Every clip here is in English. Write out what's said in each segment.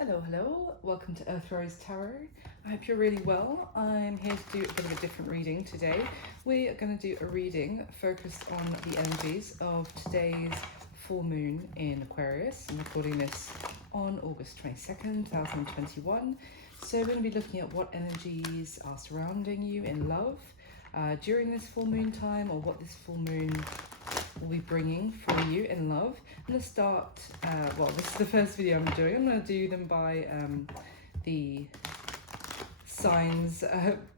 Hello, welcome to Earth Rose Tarot. I hope you're really well. I'm here to do a bit of a different reading today. We are going to do a reading focused on the energies of today's full moon in Aquarius. I'm recording this on August 22nd, 2021. So we're going to be looking at what energies are surrounding you in love during this full moon time, or what this full moon will be bringing for you in love. I'm going to start, this is the first video I'm doing. I'm going to do them by the signs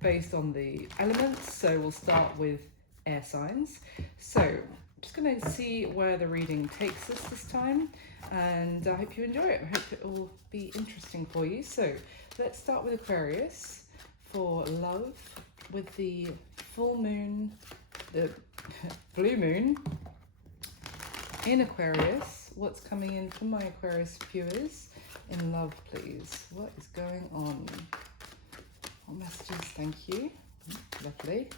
based on the elements. So we'll start with air signs. So I'm just going to see where the reading takes us this time, and I hope you enjoy it. I hope it will be interesting for you. So let's start with Aquarius for love, with the full moon, the blue moon in Aquarius. What's coming in from my Aquarius viewers in love, please? What is going on? What messages? Thank you. Lovely.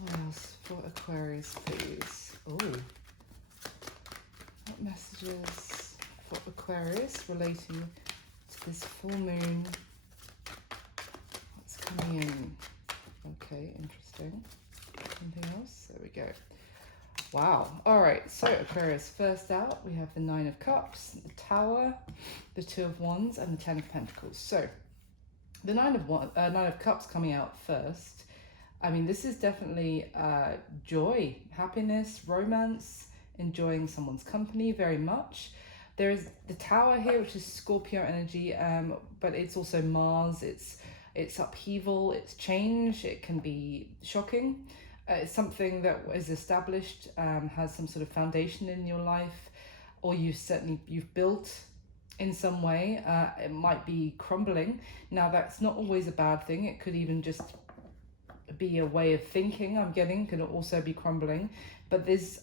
What else for Aquarius, please? Oh, what messages for Aquarius relating to this full moon? What's coming in? Okay, interesting. Anything else? There we go. Wow. All right. So Aquarius, first out, we have the Nine of Cups, the Tower, the Two of Wands, and the Ten of Pentacles. So the Nine of Cups coming out first. I mean, this is definitely joy, happiness, romance, enjoying someone's company very much. There is the Tower here, which is Scorpio energy, but it's also Mars. It's upheaval, it's change. It can be shocking. It's something that is established, has some sort of foundation in your life, or you've built in some way. It might be crumbling. Now, that's not always a bad thing. It could even just be a way of thinking I'm getting, can also be crumbling. But there's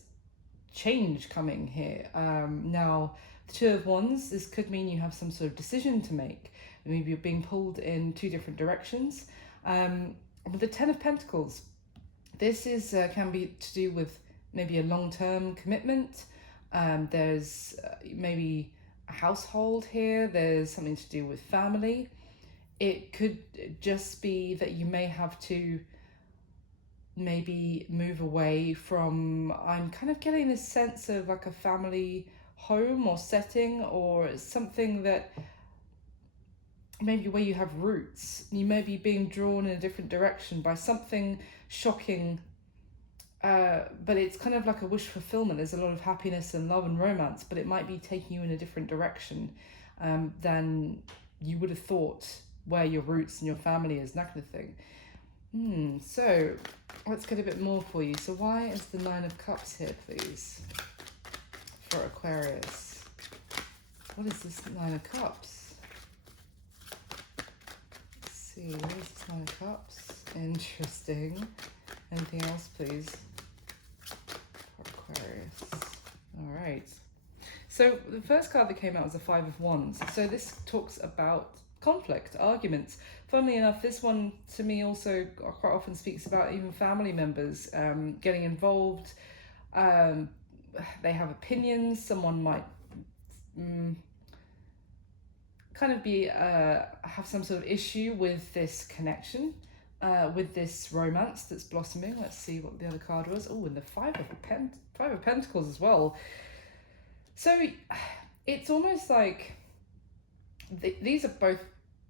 change coming here. Now, the Two of Wands, this could mean you have some sort of decision to make. Maybe you're being pulled in two different directions. With the Ten of Pentacles, this is can be to do with maybe a long-term commitment. There's maybe a household here. There's something to do with family. It could just be that you may have to maybe move away from, I'm kind of getting this sense of like a family home or setting, or something that maybe where you have roots. You may be being drawn in a different direction by something shocking, but it's kind of like a wish fulfillment. There's a lot of happiness and love and romance, but it might be taking you in a different direction than you would have thought, where your roots and your family is, and that kind of thing. So let's get a bit more for you. So why is the Nine of Cups here, please, for Aquarius? What is this Nine of Cups? Let's see, what is this Nine of Cups? Interesting. Anything else, please, for Aquarius? All right. So the first card that came out was the Five of Wands. So this talks about conflict, arguments. Funnily enough, this one to me also quite often speaks about even family members getting involved. They have opinions. Someone might kind of be have some sort of issue with this connection, with this romance that's blossoming. Let's see what the other card was. Oh, and the Five of Pentacles as well. So it's almost like these are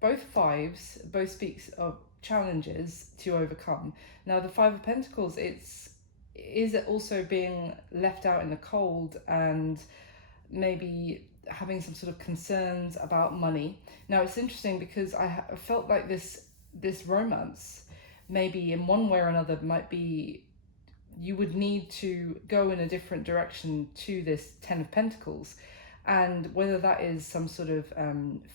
both fives. Both speaks of challenges to overcome. Now, the Five of Pentacles, is it also being left out in the cold and maybe having some sort of concerns about money. Now, it's interesting because I felt like this romance, maybe in one way or another, might be, you would need to go in a different direction to this Ten of Pentacles, and whether that is some sort of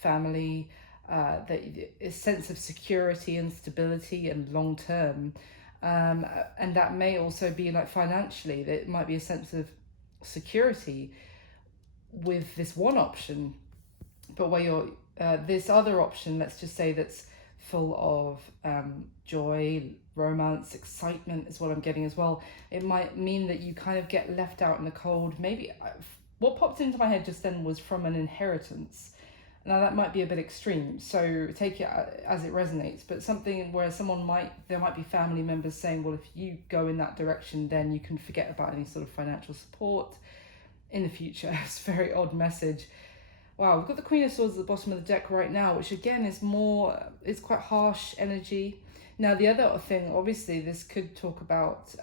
family, a sense of security and stability and long term, and that may also be like financially, that it might be a sense of security with this one option, but where you're this other option, let's just say, that's full of joy, romance, excitement is what I'm getting as well. It might mean that you kind of get left out in the cold. Maybe what popped into my head just then was from an inheritance. Now that might be a bit extreme, so take it as it resonates, but something where there might be family members saying, well, if you go in that direction, then you can forget about any sort of financial support in the future. It's a very odd message. Wow, we've got the Queen of Swords at the bottom of the deck right now, which again is it's quite harsh energy. Now the other thing, obviously, this could talk about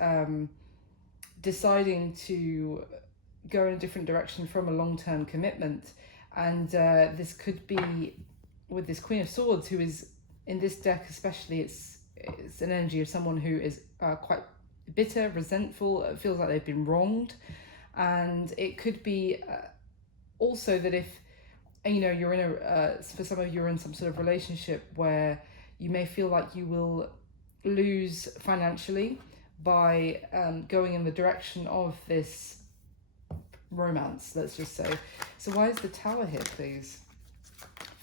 deciding to go in a different direction from a long-term commitment. And this could be with this Queen of Swords, who is in this deck especially, it's an energy of someone who is quite bitter, resentful, feels like they've been wronged. And it could be also that if, you're in for some of you, you're in some sort of relationship where you may feel like you will lose financially by going in the direction of this romance, let's just say. So why is the Tower here, please,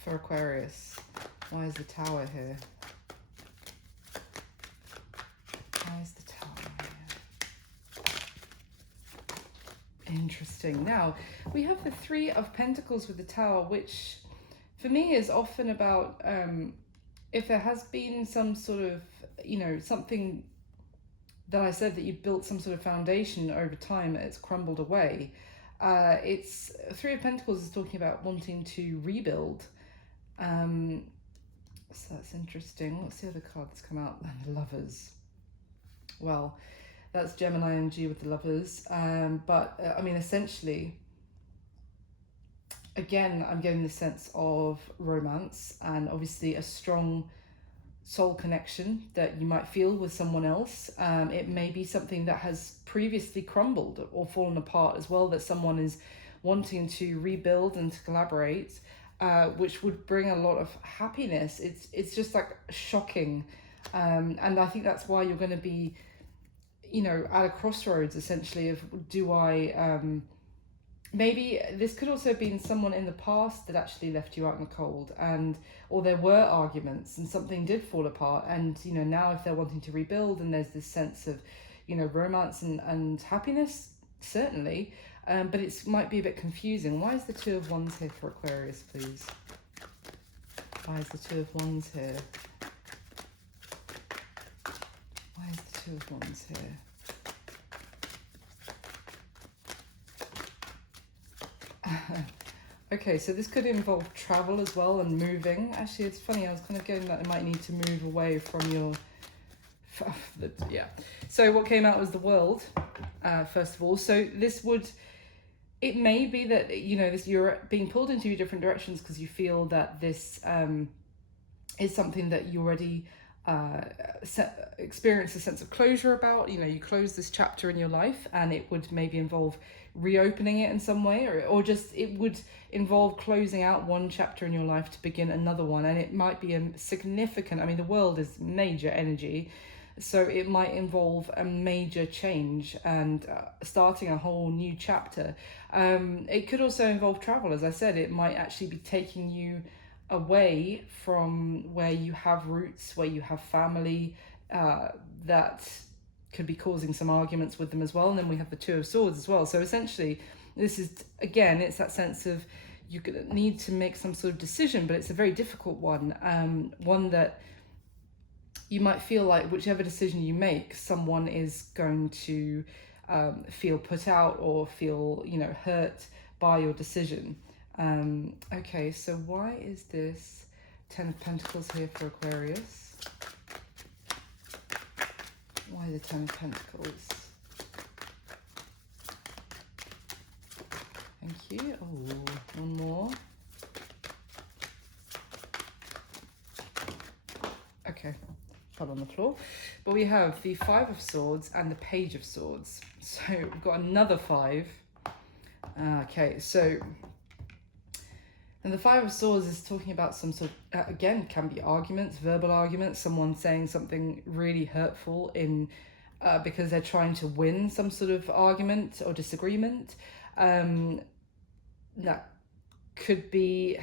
for Aquarius? Why is the Tower here? Why is the Tower here? Interesting. Now, we have the Three of Pentacles with the Tower, which for me is often about if there has been some sort of, something that I said that you built some sort of foundation over time, it's crumbled away. It's Three of Pentacles is talking about wanting to rebuild. So that's interesting. What's the other card that's come out? The Lovers. Well, that's Gemini energy with the Lovers. But essentially, again, I'm getting the sense of romance and obviously a strong soul connection that you might feel with someone else. It may be something that has previously crumbled or fallen apart as well, that someone is wanting to rebuild and to collaborate, which would bring a lot of happiness. It's just like shocking. And I think that's why you're going to be, at a crossroads essentially of, do I, maybe this could also have been someone in the past that actually left you out in the cold, or there were arguments and something did fall apart, and now if they're wanting to rebuild and there's this sense of romance and happiness, certainly, but it might be a bit confusing. Why is the Two of Wands here for Aquarius, please? Why is the Two of Wands here? Why is the Two of Wands here? Okay, so this could involve travel as well and moving. Actually, it's funny, I was kind of getting that it might need to move away from your... yeah. So what came out was the World, first of all. So this would... It may be that, you're being pulled into different directions because you feel that this is something that you already experience a sense of closure about. You close this chapter in your life, and it would maybe involve reopening it in some way, or just it would involve closing out one chapter in your life to begin another one. And it might be a significant, the World is major energy, so it might involve a major change and starting a whole new chapter. It could also involve travel. As I said, it might actually be taking you away from where you have roots, where you have family, that could be causing some arguments with them as well. And then we have the Two of Swords as well. So essentially, this is, again, it's that sense of you need to make some sort of decision, but it's a very difficult one. One that you might feel like whichever decision you make, someone is going to feel put out or feel, hurt by your decision. Okay, so why is this Ten of Pentacles here for Aquarius? Why the Ten of Pentacles? Thank you. Oh, one more. Okay, fell on the floor. But we have the Five of Swords and the Page of Swords. So we've got another five. Okay, so... And the Five of Swords is talking about some sort of, again, can be arguments, verbal arguments, someone saying something really hurtful because they're trying to win some sort of argument or disagreement. That could be...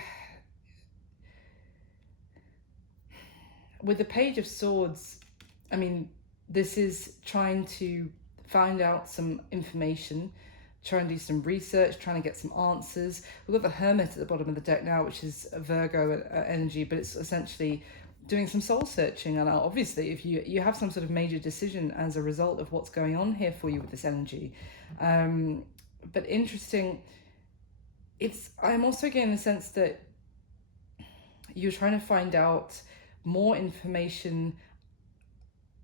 With the Page of Swords, this is trying to find out some information try and do some research, trying to get some answers. We've got the Hermit at the bottom of the deck now, which is a Virgo energy, but it's essentially doing some soul searching. And obviously, if you have some sort of major decision as a result of what's going on here for you with this energy. But interesting, I'm also getting the sense that you're trying to find out more information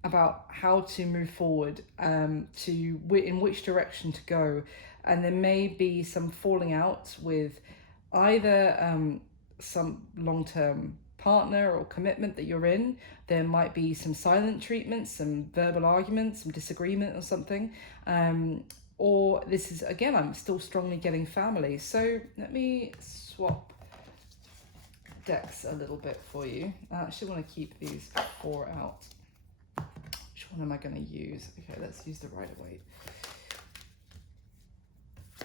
about how to move forward, in which direction to go. And there may be some falling out with either some long-term partner or commitment that you're in. There might be some silent treatment, some verbal arguments, some disagreement or something. Or this is, again, I'm still strongly getting family. So let me swap decks a little bit for you. I actually want to keep these 4 out. Which one am I going to use? Okay, let's use the Rider-Waite.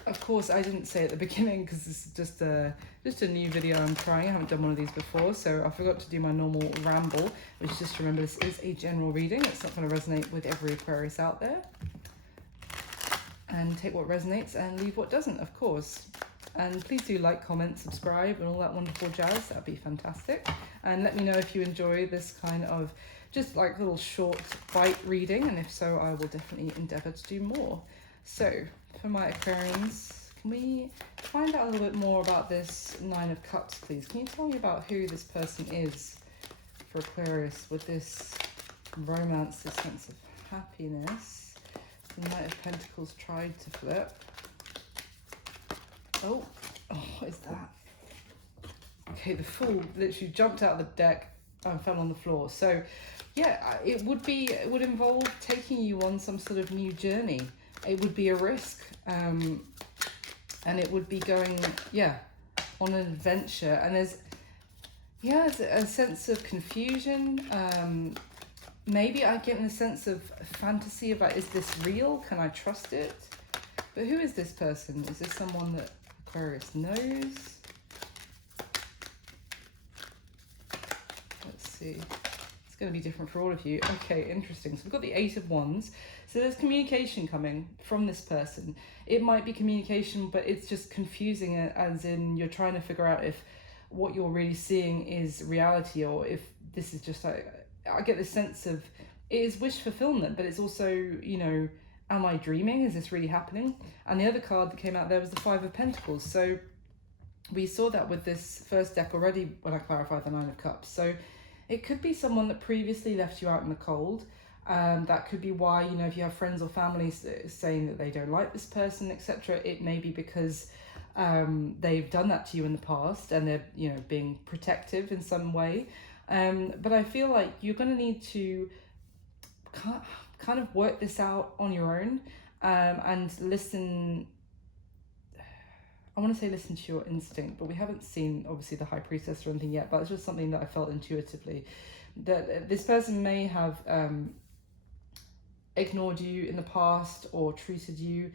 Of course, I didn't say at the beginning because this is just a new video I'm trying. I haven't done one of these before, so I forgot to do my normal ramble, which is just remember this is a general reading. It's not going to resonate with every Aquarius out there. And take what resonates and leave what doesn't, of course. And please do like, comment, subscribe, and all that wonderful jazz. That'd be fantastic. And let me know if you enjoy this kind of just like little short bite reading. And if so, I will definitely endeavour to do more. So for my Aquarians, can we find out a little bit more about this Nine of Cups, please? Can you tell me about who this person is for Aquarius with this romance, this sense of happiness? The Knight of Pentacles tried to flip. Oh, what is that? Okay, the Fool literally jumped out of the deck and fell on the floor. So, yeah, it would involve taking you on some sort of new journey. It would be a risk, and it would be going, on an adventure. And there's a sense of confusion. Maybe I get in a sense of fantasy about, is this real? Can I trust it? But who is this person? Is this someone that Aquarius knows? Let's see. It's going to be different for all of you. Okay, interesting. So we've got the Eight of Wands. So there's communication coming from this person. It might be communication, but it's just confusing, as in you're trying to figure out if what you're really seeing is reality or if this is just like, I get the sense of it is wish fulfillment, but it's also, am I dreaming? Is this really happening? And the other card that came out there was the Five of Pentacles. So we saw that with this first deck already when I clarified the Nine of Cups. So it could be someone that previously left you out in the cold. That could be why, if you have friends or family saying that they don't like this person, etc. It may be because they've done that to you in the past and they're, being protective in some way. But I feel like you're going to need to kind of work this out on your own, and listen. I want to say listen to your instinct, but we haven't seen obviously the High Priestess or anything yet, but it's just something that I felt intuitively that this person may have ignored you in the past or treated you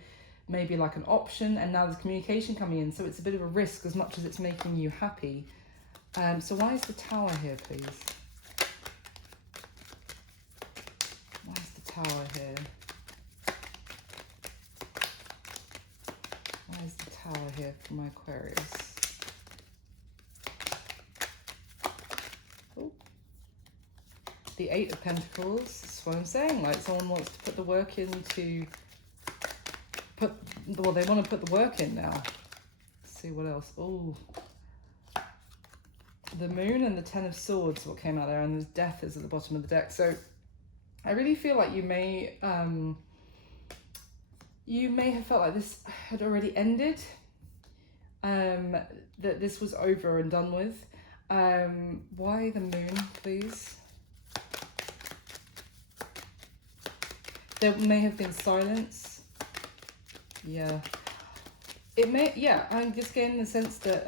maybe like an option, and now there's communication coming in, so it's a bit of a risk as much as it's making you happy. So why is the Tower here, please? Why is the Tower here? Why is the Tower here for my Aquarius? Ooh. The Eight of Pentacles, that's what I'm saying, like someone wants to put the work in to they want to put the work in now. Let's see what else. Oh, the Moon and the Ten of Swords, what came out there, and there's Death is at the bottom of the deck. So I really feel like you may have felt like this had already ended, that this was over and done with. Why the Moon, please? There may have been silence. Yeah. It may, I'm just getting the sense that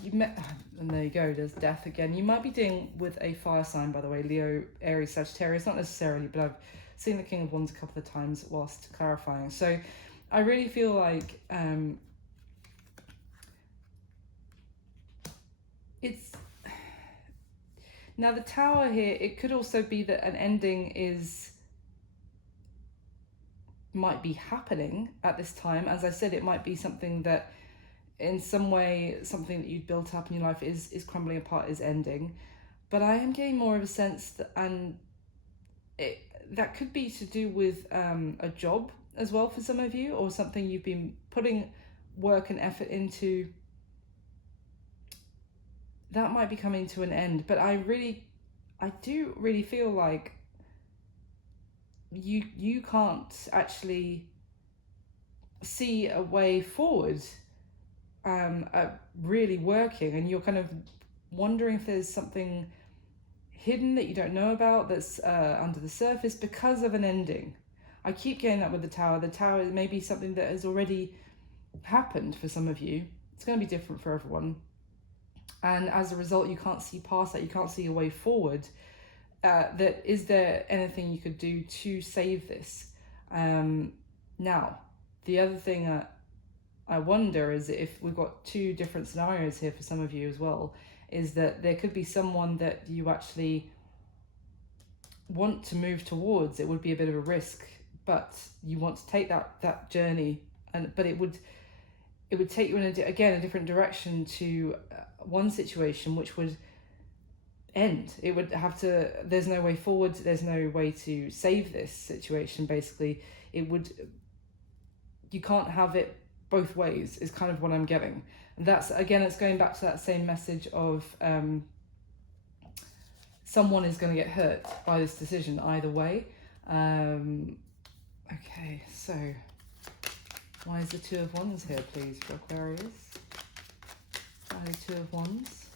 you met, and there you go, there's Death again. You might be dealing with a fire sign, by the way, Leo, Aries, Sagittarius, not necessarily, but I've seen the King of Wands a couple of times whilst clarifying. So I really feel like it's, now the Tower here, it could also be that an ending is might be happening at this time. As I said, it might be something that in some way, something that you've built up in your life is crumbling apart, is ending. But I am getting more of a sense that, that could be to do with a job as well for some of you, or something you've been putting work and effort into. That might be coming to an end. But I do really feel like you can't actually see a way forward really working, and you're kind of wondering if there's something hidden that you don't know about that's under the surface because of an ending. I keep getting that with the Tower. The Tower may be something that has already happened for some of you. It's going to be different for everyone. And as a result, you can't see past that. You can't see a way forward. That is there anything you could do to save this? Now, the other thing I wonder is if we've got two different scenarios here for some of you as well, is that there could be someone that you actually want to move towards. It would be a bit of a risk, but you want to take that journey, but it would take you in a different direction to one situation which would end. It would have to, there's no way forward, there's no way to save this situation. Basically, you can't have it both ways, is kind of what I'm getting. And that's, again, it's going back to that same message of someone is going to get hurt by this decision either way. Okay, so why is the Two of Wands here, please, for Aquarius? Why the Two of Wands?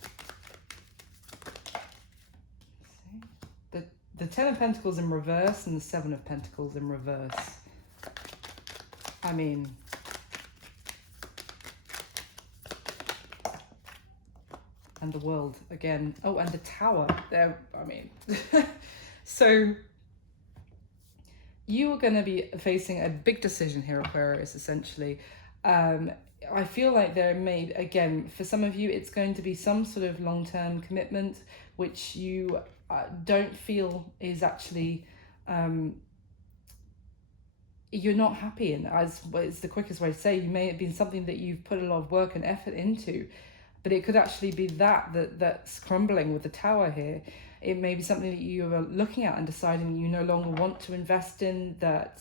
Let's see. The Ten of Pentacles in reverse and the Seven of Pentacles in reverse. I mean, and the World again. Oh, and the Tower there. I mean, so you are going to be facing a big decision here, Aquarius, essentially. I feel like there may, again, for some of you, it's going to be some sort of long-term commitment, which you don't feel is actually, you're not happy in, as it's the quickest way to say. You may have been something that you've put a lot of work and effort into, but it could actually be that's crumbling with the Tower here. It may be something that you are looking at and deciding you no longer want to invest in, that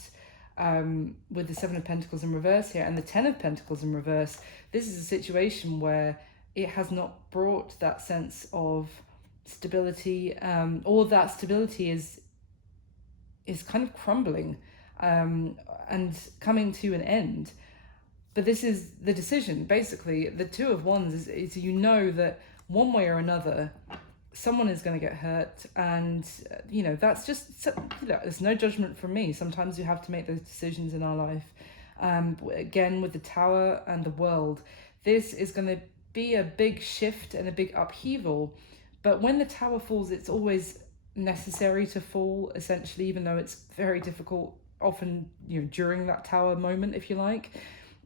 with the Seven of Pentacles in reverse here and the Ten of Pentacles in reverse, this is a situation where it has not brought that sense of stability. All that stability is kind of crumbling and coming to an end. But this is the decision. Basically, the Two of Wands is you know that one way or another, someone is going to get hurt, and that's just, there's no judgment from me. Sometimes you have to make those decisions in our life. Again, with the Tower and the World, this is going to be a big shift and a big upheaval. But when the Tower falls, it's always necessary to fall, essentially, even though it's very difficult often, during that Tower moment, if you like.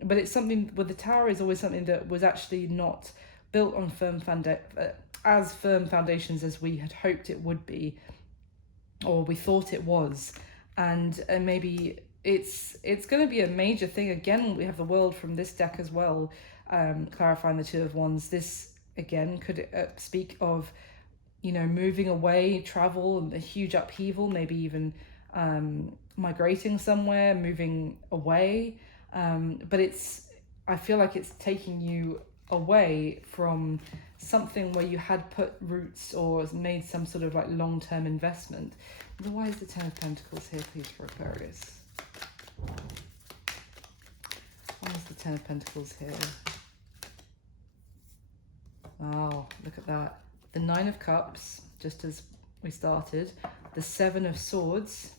But it's something with the Tower is always something that was actually not built on firm foundations as we had hoped it would be, or we thought it was. And maybe it's going to be a major thing. Again, we have the World from this deck as well, clarifying the Two of Wands. This again could speak of moving away, travel, and a huge upheaval, maybe even migrating somewhere, moving away. But I feel like it's taking you away from something where you had put roots or made some sort of like long-term investment. Why is the Ten of Pentacles here, please, for Aquarius? Why is the Ten of Pentacles here? Oh, look at that. The Nine of Cups, just as we started. The Seven of Swords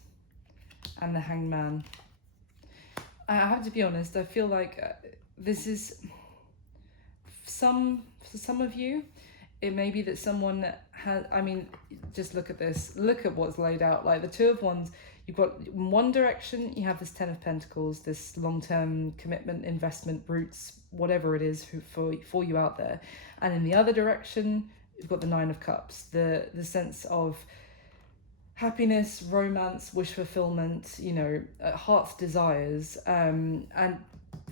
and the Hanged Man. I have to be honest, I feel like this is for some of you, it may be that someone has, just look at this, look at what's laid out. Like the Two of Wands, you've got in one direction, you have this Ten of Pentacles, this long-term commitment, investment, roots, whatever it is for you out there. And in the other direction, you've got the Nine of Cups, the sense of happiness, romance, wish fulfillment, you know, heart's desires. And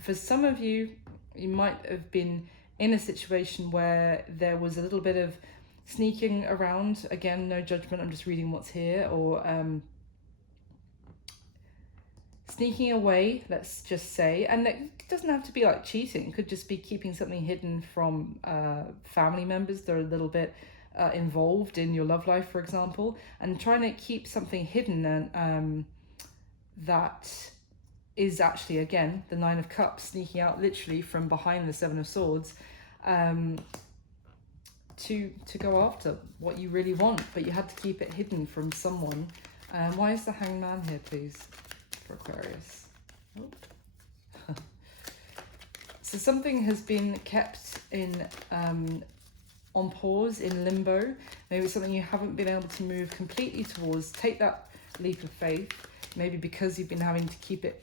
for some of you, you might have been in a situation where there was a little bit of sneaking around. Again, no judgment, I'm just reading what's here. Or sneaking away, let's just say. And it doesn't have to be like cheating. It could just be keeping something hidden from family members that are a little bit involved in your love life, for example, and trying to keep something hidden, and that is actually, again, the Nine of Cups, sneaking out literally from behind the Seven of Swords, to go after what you really want, but you had to keep it hidden from someone. Why is the Hangman here, please, for Aquarius? Oh. So something has been kept in on pause, in limbo. Maybe something you haven't been able to move completely towards. Take that leap of faith, maybe because you've been having to keep it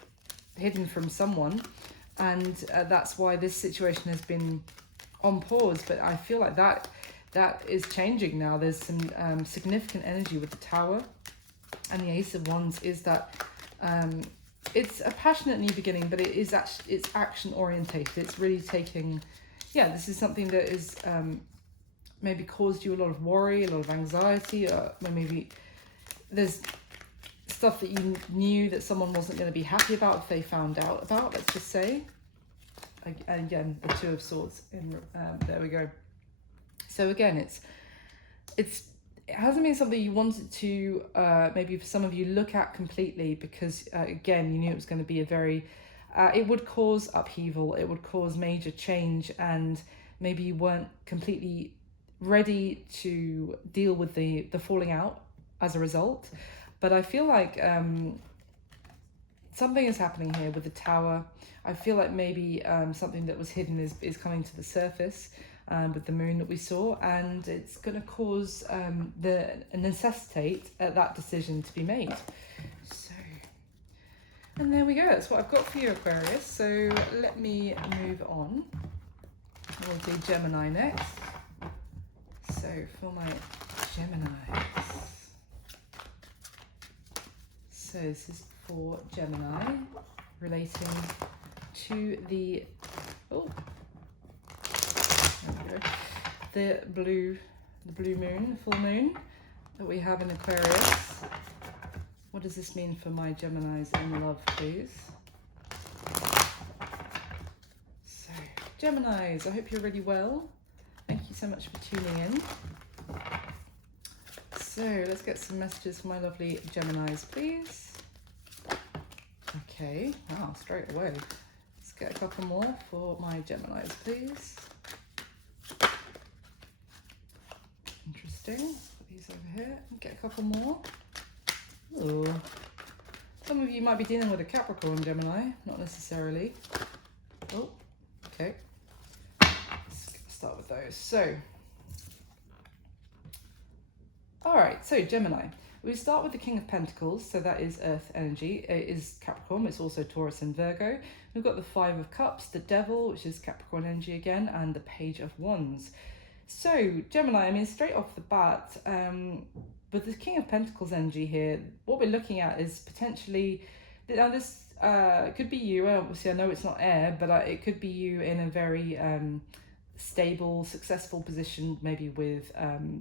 hidden from someone, and that's why this situation has been on pause. But I feel like that is changing now. There's some significant energy with the Tower, and the Ace of Wands is that it's a passionate new beginning, but it's action orientated. It's really taking, this is something that is maybe caused you a lot of worry, a lot of anxiety, or maybe there's stuff that you knew that someone wasn't going to be happy about if they found out about, let's just say. Again, the Two of Swords, there we go. So again, it hasn't been something you wanted to, maybe for some of you, look at completely, because again, you knew it was going to be a very, it would cause upheaval, it would cause major change, and maybe you weren't completely ready to deal with the falling out as a result. But I feel like something is happening here with the Tower. I feel like maybe something that was hidden is coming to the surface with the moon that we saw, and it's going to cause necessitate that decision to be made. So, and there we go. That's what I've got for you, Aquarius. So let me move on. We'll do Gemini next. So for my Geminis. So this is for Gemini, relating to the blue moon, full moon that we have in Aquarius. What does this mean for my Geminis in love, please? So Geminis, I hope you're really well. Thank you so much for tuning in. So let's get some messages for my lovely Geminis, please. Okay, wow, straight away. Let's get a couple more for my Geminis, please. Interesting. Put these over here and get a couple more. Ooh. Some of you might be dealing with a Capricorn, Gemini, not necessarily. Oh, okay. Let's start with those. So, all right, so Gemini. We start with the King of Pentacles, so that is Earth energy. It is Capricorn, it's also Taurus and Virgo. We've got the Five of Cups, the Devil, which is Capricorn energy again, and the Page of Wands. So, Gemini, I mean, straight off the bat, with the King of Pentacles energy here, what we're looking at is potentially, now this could be you, obviously I know it's not air, but it could be you in a very stable, successful position, maybe with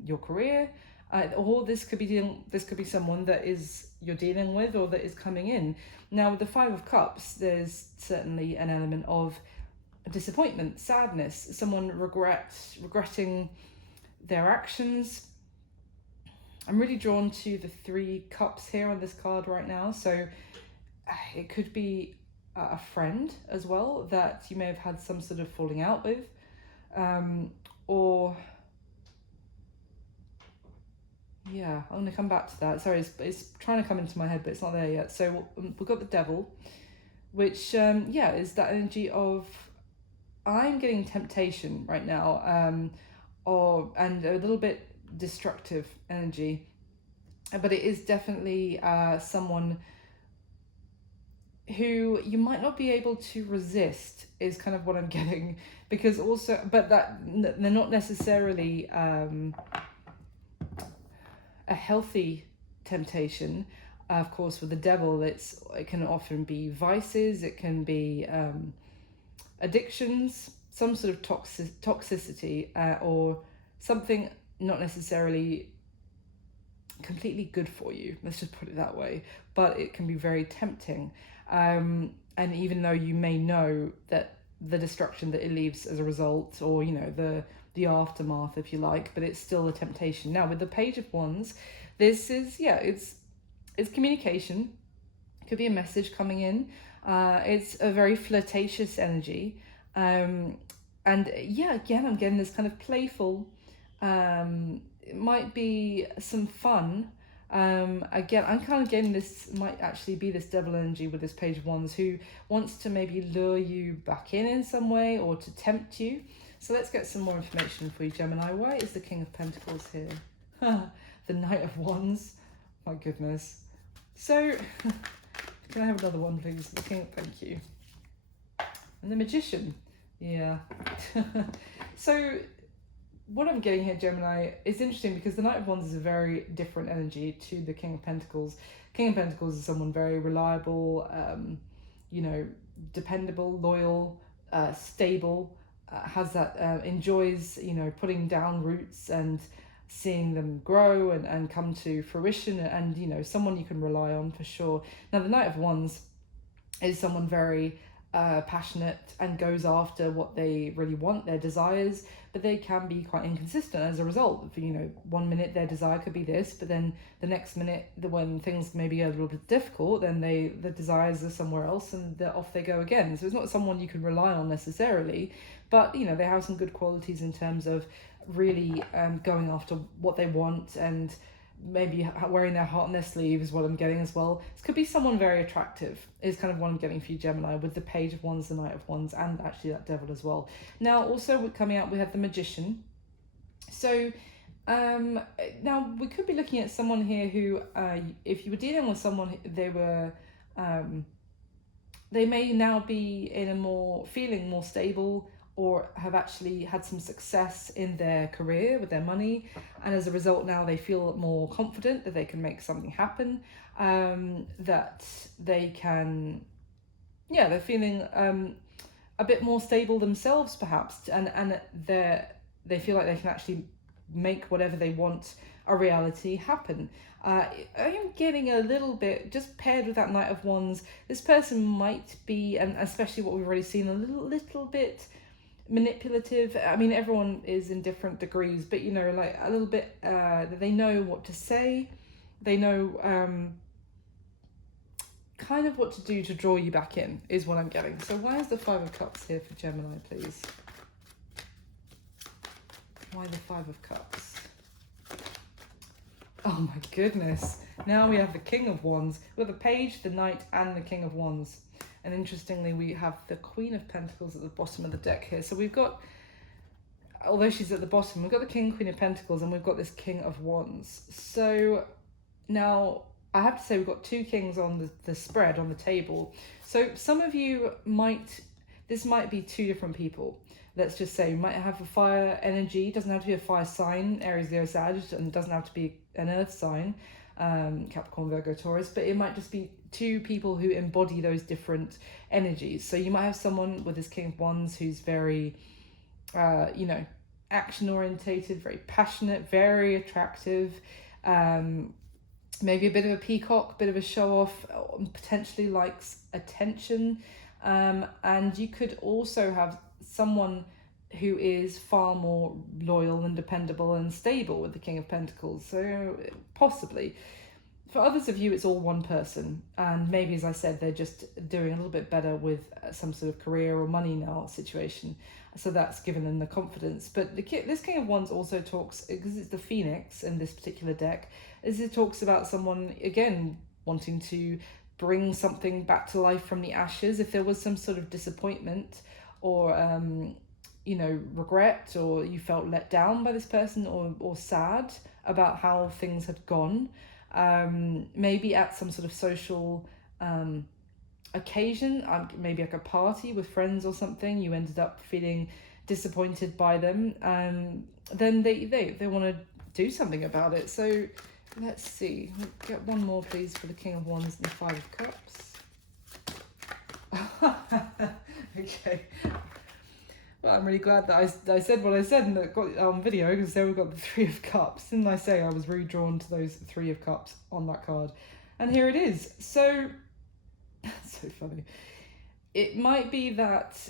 your career, or this could be someone that you're dealing with or that is coming in. Now with the Five of Cups, there's certainly an element of disappointment, sadness, someone regretting their actions. I'm really drawn to the Three Cups here on this card right now, so it could be a friend as well that you may have had some sort of falling out with, or yeah, I'm going to come back to that. Sorry, it's trying to come into my head, but it's not there yet. So we've got the Devil, which is that energy of, I'm getting temptation right now, and a little bit destructive energy, but it is definitely someone who you might not be able to resist, is kind of what I'm getting, because also, but that they're not necessarily a healthy temptation. Of course, with the devil, it can often be vices, it can be addictions, some sort of toxicity, or something not necessarily completely good for you, let's just put it that way, but it can be very tempting. And even though you may know that the destruction that it leaves as a result, or the aftermath, if you like, but it's still a temptation. Now with the Page of Wands, this is it's communication. It could be a message coming in. It's a very flirtatious energy, and again I'm getting this kind of playful, it might be some fun. Again, I'm kind of getting this might actually be this devil energy with this Page of Wands, who wants to maybe lure you back in some way, or to tempt you. So let's get some more information for you, Gemini. Why is the King of Pentacles here? The Knight of Wands. My goodness. So, can I have another one, please? The King, thank you. And the Magician. Yeah. So, what I'm getting here, Gemini, is interesting because the Knight of Wands is a very different energy to the King of Pentacles. King of Pentacles is someone very reliable, dependable, loyal, stable, has that, enjoys, putting down roots and seeing them grow and come to fruition, and, someone you can rely on for sure. Now, the Knight of Wands is someone very passionate and goes after what they really want, their desires, but they can be quite inconsistent as a result. One minute their desire could be this, but then the next minute, when things maybe are a little bit difficult, then the desires are somewhere else, and off they go again. So it's not someone you can rely on necessarily, but they have some good qualities in terms of really going after what they want, and maybe wearing their heart on their sleeve is what I'm getting as well. This could be someone very attractive, is kind of what I'm getting for you, Gemini, with the Page of Wands, the Knight of Wands, and actually that Devil as well. Now, also coming up, we have the Magician. So, now we could be looking at someone here who, if you were dealing with someone, they may now be feeling more stable, or have actually had some success in their career with their money, and as a result now they feel more confident that they can make something happen, that they can, they're feeling a bit more stable themselves perhaps, and they feel like they can actually make whatever they want a reality happen. I am getting a little bit, just paired with that Knight of Wands, this person might be, and especially what we've already seen, a little bit manipulative. I mean, everyone is in different degrees, but like a little bit, they know what to say, they know kind of what to do to draw you back in, is what I'm getting. So why is the Five of Cups here for Gemini, please? Why the Five of Cups? Oh my goodness. Now we have the King of Wands with the Page, the Knight, and the King of Wands. And interestingly, we have the Queen of Pentacles at the bottom of the deck here. So we've got, although she's at the bottom, we've got the King, Queen of Pentacles, and we've got this King of Wands. So now I have to say we've got two kings on the spread on the table. So some of you this might be two different people. Let's just say you might have a fire energy. It doesn't have to be a fire sign, Aries, Leo, Sag, and it doesn't have to be an earth sign, Capricorn, Virgo, Taurus, but it might just be two people who embody those different energies. So you might have someone with this King of Wands who's very, action orientated, very passionate, very attractive, maybe a bit of a peacock, bit of a show off, potentially likes attention. And you could also have someone who is far more loyal and dependable and stable with the King of Pentacles. So possibly. For others of you, it's all one person, and maybe, as I said, they're just doing a little bit better with some sort of career or money now situation, so that's given them the confidence. But this King of Wands also talks, because it's the Phoenix in this particular deck, it talks about someone, again, wanting to bring something back to life from the ashes. If there was some sort of disappointment or regret, or you felt let down by this person, or sad about how things had gone, maybe at some sort of social occasion, maybe like a party with friends or something, you ended up feeling disappointed by them, then they want to do something about it. So let's see. Get one more, please, for the King of Wands and the Five of Cups. Okay. Well, I'm really glad that I said what I said and that got it on video, because there we've got the Three of Cups. Didn't I say I was really drawn to those Three of Cups on that card? And here it is. So, so funny. It might be that,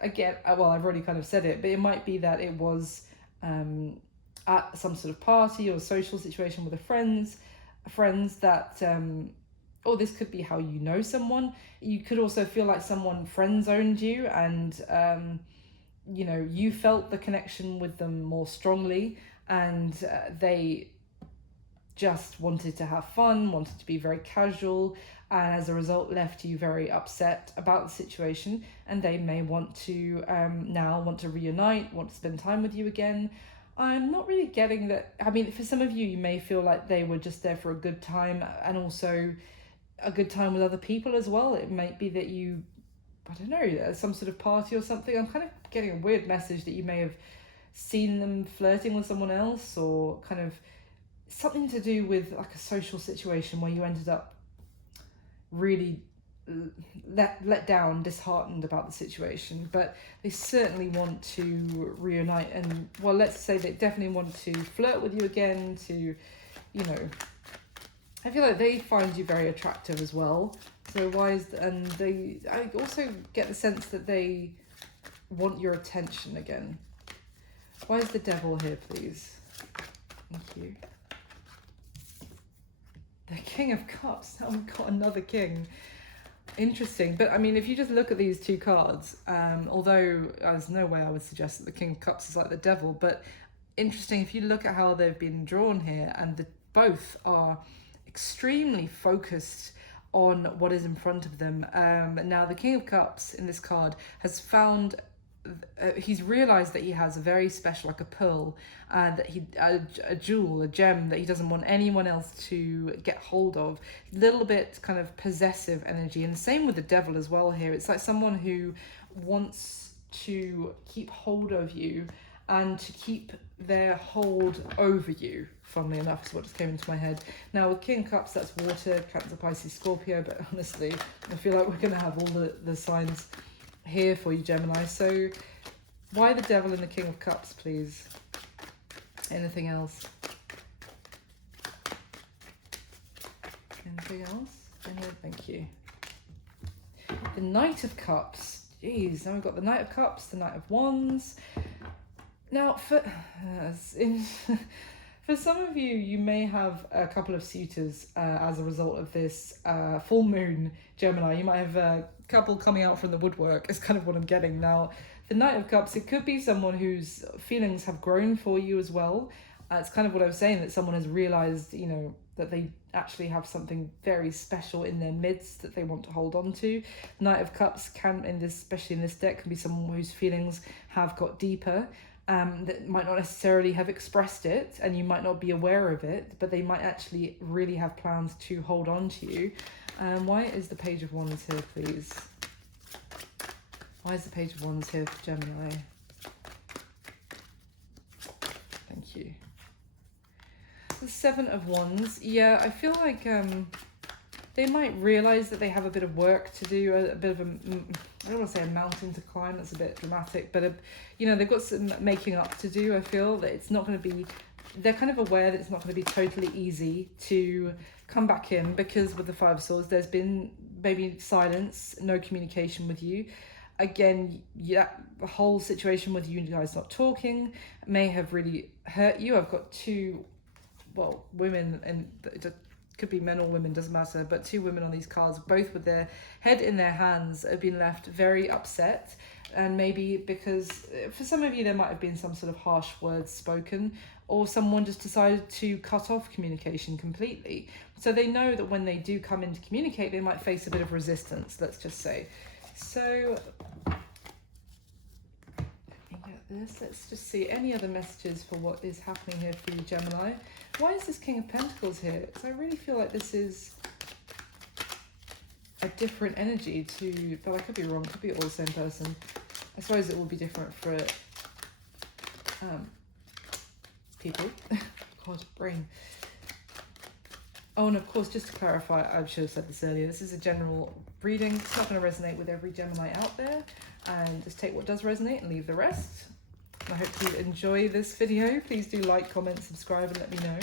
again, well, I've already kind of said it, but it might be that it was at some sort of party or social situation with friends that, or this could be how you know someone. You could also feel like someone friend zoned you, and you know, you felt the connection with them more strongly, and they just wanted to have fun, wanted to be very casual, and as a result left you very upset about the situation, and they may want to now want to reunite, want to spend time with you again. I'm not really getting that. I mean, for some of you, you may feel like they were just there for a good time, and also a good time with other people as well. It might be that you, I don't know, some sort of party or something. I'm kind of getting a weird message that you may have seen them flirting with someone else, or kind of something to do with like a social situation where you ended up really let down, disheartened about the situation. But they certainly want to reunite, and well, let's say they definitely want to flirt with you again, to, you know, I feel like they find you very attractive as well. So I also get the sense that they want your attention again. Why is the Devil here, please? Thank you. The King of Cups. Now we've got another king. Interesting. But I mean, if you just look at these two cards, although there's no way I would suggest that the King of Cups is like the Devil, but interesting if you look at how they've been drawn here, and both are extremely focused on what is in front of them. Now the King of Cups in this card has found, he's realized that he has a very special, like a pearl, that a jewel, a gem that he doesn't want anyone else to get hold of. Little bit kind of possessive energy, and the same with the Devil as well here. It's like someone who wants to keep hold of you and to keep their hold over you, funnily enough, is what just came into my head. Now with King of Cups, that's water, Cancer, Pisces, Scorpio, but honestly, I feel like we're going to have all the signs here for you, Gemini. So why the Devil and the King of Cups, please? Anything else? Anything else? Thank you. The Knight of Cups. Jeez, now we've got the Knight of Cups, the Knight of Wands. Now, for some of you, you may have a couple of suitors as a result of this full moon, Gemini. You might have a couple coming out from the woodwork, is kind of what I'm getting. Now, the Knight of Cups, it could be someone whose feelings have grown for you as well. It's kind of what I was saying, that someone has realised, you know, that they actually have something very special in their midst that they want to hold on to. Knight of Cups can, especially in this deck, can be someone whose feelings have got deeper. That might not necessarily have expressed it, and you might not be aware of it, but they might actually really have plans to hold on to you. Why is the Page of Wands here, please? Why is the Page of Wands here for Gemini? Thank you. The Seven of Wands. Yeah, I feel like they might realise that they have a bit of work to do, a bit of a, I don't want to say a mountain to climb, that's a bit dramatic, but you know, they've got some making up to do. I feel that it's not going to be, they're kind of aware that it's not going to be totally easy to come back in, because with the Five of Swords, there's been maybe silence, no communication with you. Again, yeah, the whole situation with you guys not talking may have really hurt you. I've got two, well, women, and it could be men or women, doesn't matter, but two women on these cards, both with their head in their hands, have been left very upset. And maybe because for some of you there might have been some sort of harsh words spoken, or someone just decided to cut off communication completely. So they know that when they do come in to communicate, they might face a bit of resistance, let's just say. So let me get this. Let's just see any other messages for what is happening here for you, Gemini. Why is this King of Pentacles here? Because I really feel like this is a different energy to, but I could be wrong, it could be all the same person. I suppose it will be different for people. God, brain. Oh, and of course, just to clarify, I should have said this earlier, this is a general reading. It's not going to resonate with every Gemini out there, and just take what does resonate and leave the rest. I hope you enjoy this video. Please do like, comment, subscribe, and let me know.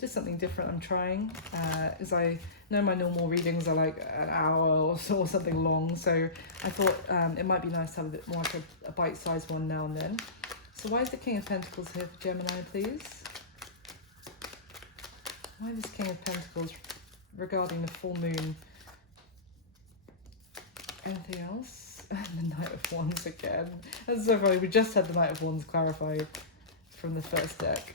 Just something different I'm trying, as I know my normal readings are like an hour or so, or something long, so I thought it might be nice to have a bit more like a bite-sized one now and then. So why is the King of Pentacles here for Gemini, please? Why this King of Pentacles regarding the full moon? Anything else? The Knight of Wands again. That's so funny. We just had the Knight of Wands clarified from the first deck.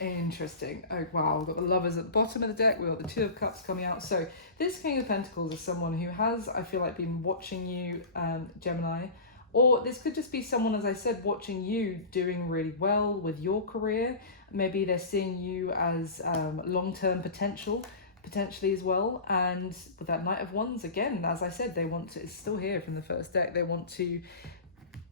Interesting. Oh wow, we've got the Lovers at the bottom of the deck. We've got the Two of Cups coming out. So this King of Pentacles is someone who has, I feel like, been watching you, Gemini. Or this could just be someone, as I said, watching you doing really well with your career. Maybe they're seeing you as long-term potentially as well. And with that Knight of Wands, again, as I said, they want to, it's still here from the first deck, they want to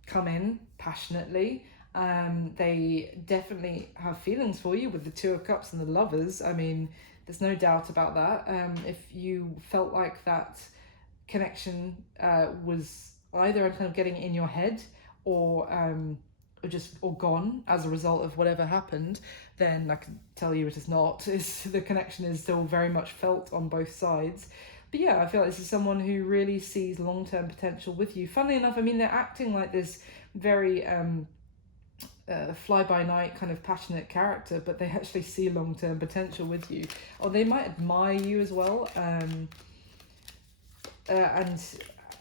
come in passionately. They definitely have feelings for you with the Two of Cups and the Lovers. I mean, there's no doubt about that. If you felt like that connection was either kind of getting in your head or gone as a result of whatever happened, then I can tell you it is not. The connection is still very much felt on both sides. But yeah, I feel like this is someone who really sees long-term potential with you. Funnily enough, I mean, they're acting like this very fly-by-night kind of passionate character, but they actually see long-term potential with you. Or they might admire you as well, and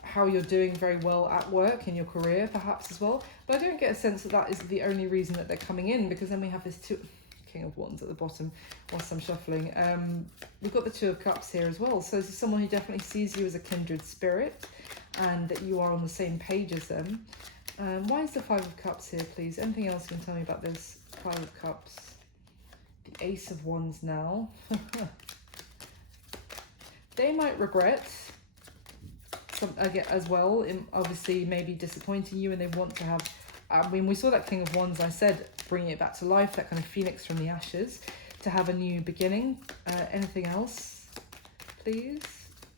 how you're doing very well at work in your career perhaps as well. But I don't get a sense that that is the only reason that they're coming in, because then we have this King of Wands at the bottom whilst I'm shuffling. We've got the Two of Cups here as well. So this is someone who definitely sees you as a kindred spirit and that you are on the same page as them. Why is the Five of Cups here, please? Anything else you can tell me about this Five of Cups? The Ace of Wands now. They might regret some as well, obviously maybe disappointing you, and they want to have, I mean, we saw that King of Wands, I said, bringing it back to life, that kind of phoenix from the ashes, to have a new beginning. Anything else, please?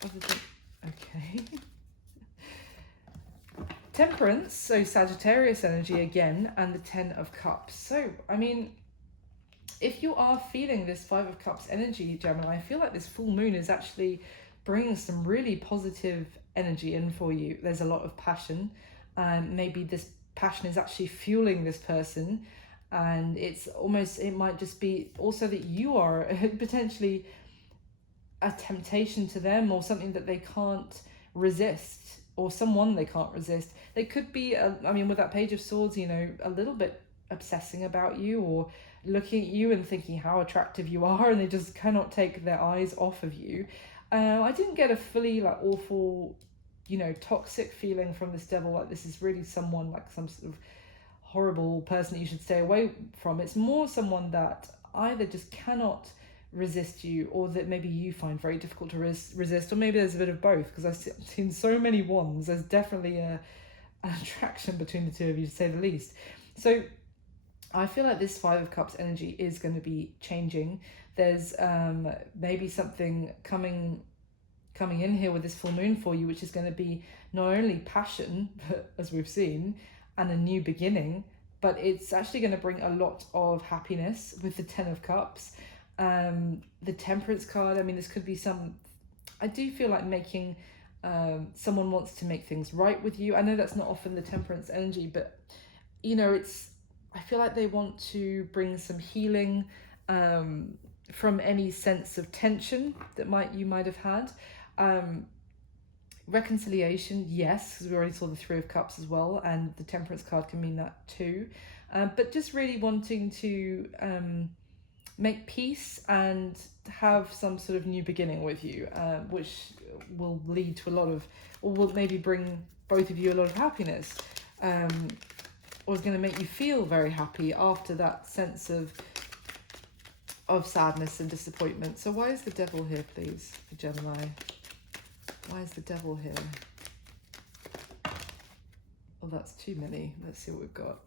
Other than, okay. Temperance, so Sagittarius energy again, and the Ten of Cups. So, I mean, if you are feeling this Five of Cups energy, Gemini, I feel like this full moon is actually bringing some really positive energy in for you. There's a lot of passion, and maybe this passion is actually fueling this person, and it's almost, it might just be also that you are potentially a temptation to them, or something that they can't resist, or someone they can't resist. They could be, I mean, with that Page of Swords, you know, a little bit obsessing about you, or looking at you and thinking how attractive you are, and they just cannot take their eyes off of you. I didn't get a fully like awful, you know, toxic feeling from this Devil, like this is really someone, like some sort of horrible person that you should stay away from. It's more someone that either just cannot resist you, or that maybe you find very difficult to resist, or maybe there's a bit of both, because I've seen so many wands. There's definitely an attraction between the two of you, to say the least. So I feel like this Five of Cups energy is going to be changing. There's maybe something coming in here with this full moon for you, which is going to be not only passion, but, as we've seen, and a new beginning, but it's actually going to bring a lot of happiness with the Ten of Cups. The Temperance card, I mean, this could be I do feel like making, someone wants to make things right with you. I know that's not often the Temperance energy, but, you know, I feel like they want to bring some healing, from any sense of tension that you might have had. Reconciliation, yes, because we already saw the Three of Cups as well, and the Temperance card can mean that too. But just really wanting to make peace and have some sort of new beginning with you, which will lead to a lot of, or will maybe bring both of you a lot of happiness, or is going to make you feel very happy after that sense of sadness and disappointment. So why is the Devil here, please, for Gemini? Why is the Devil here? Oh, that's too many. Let's see what we've got.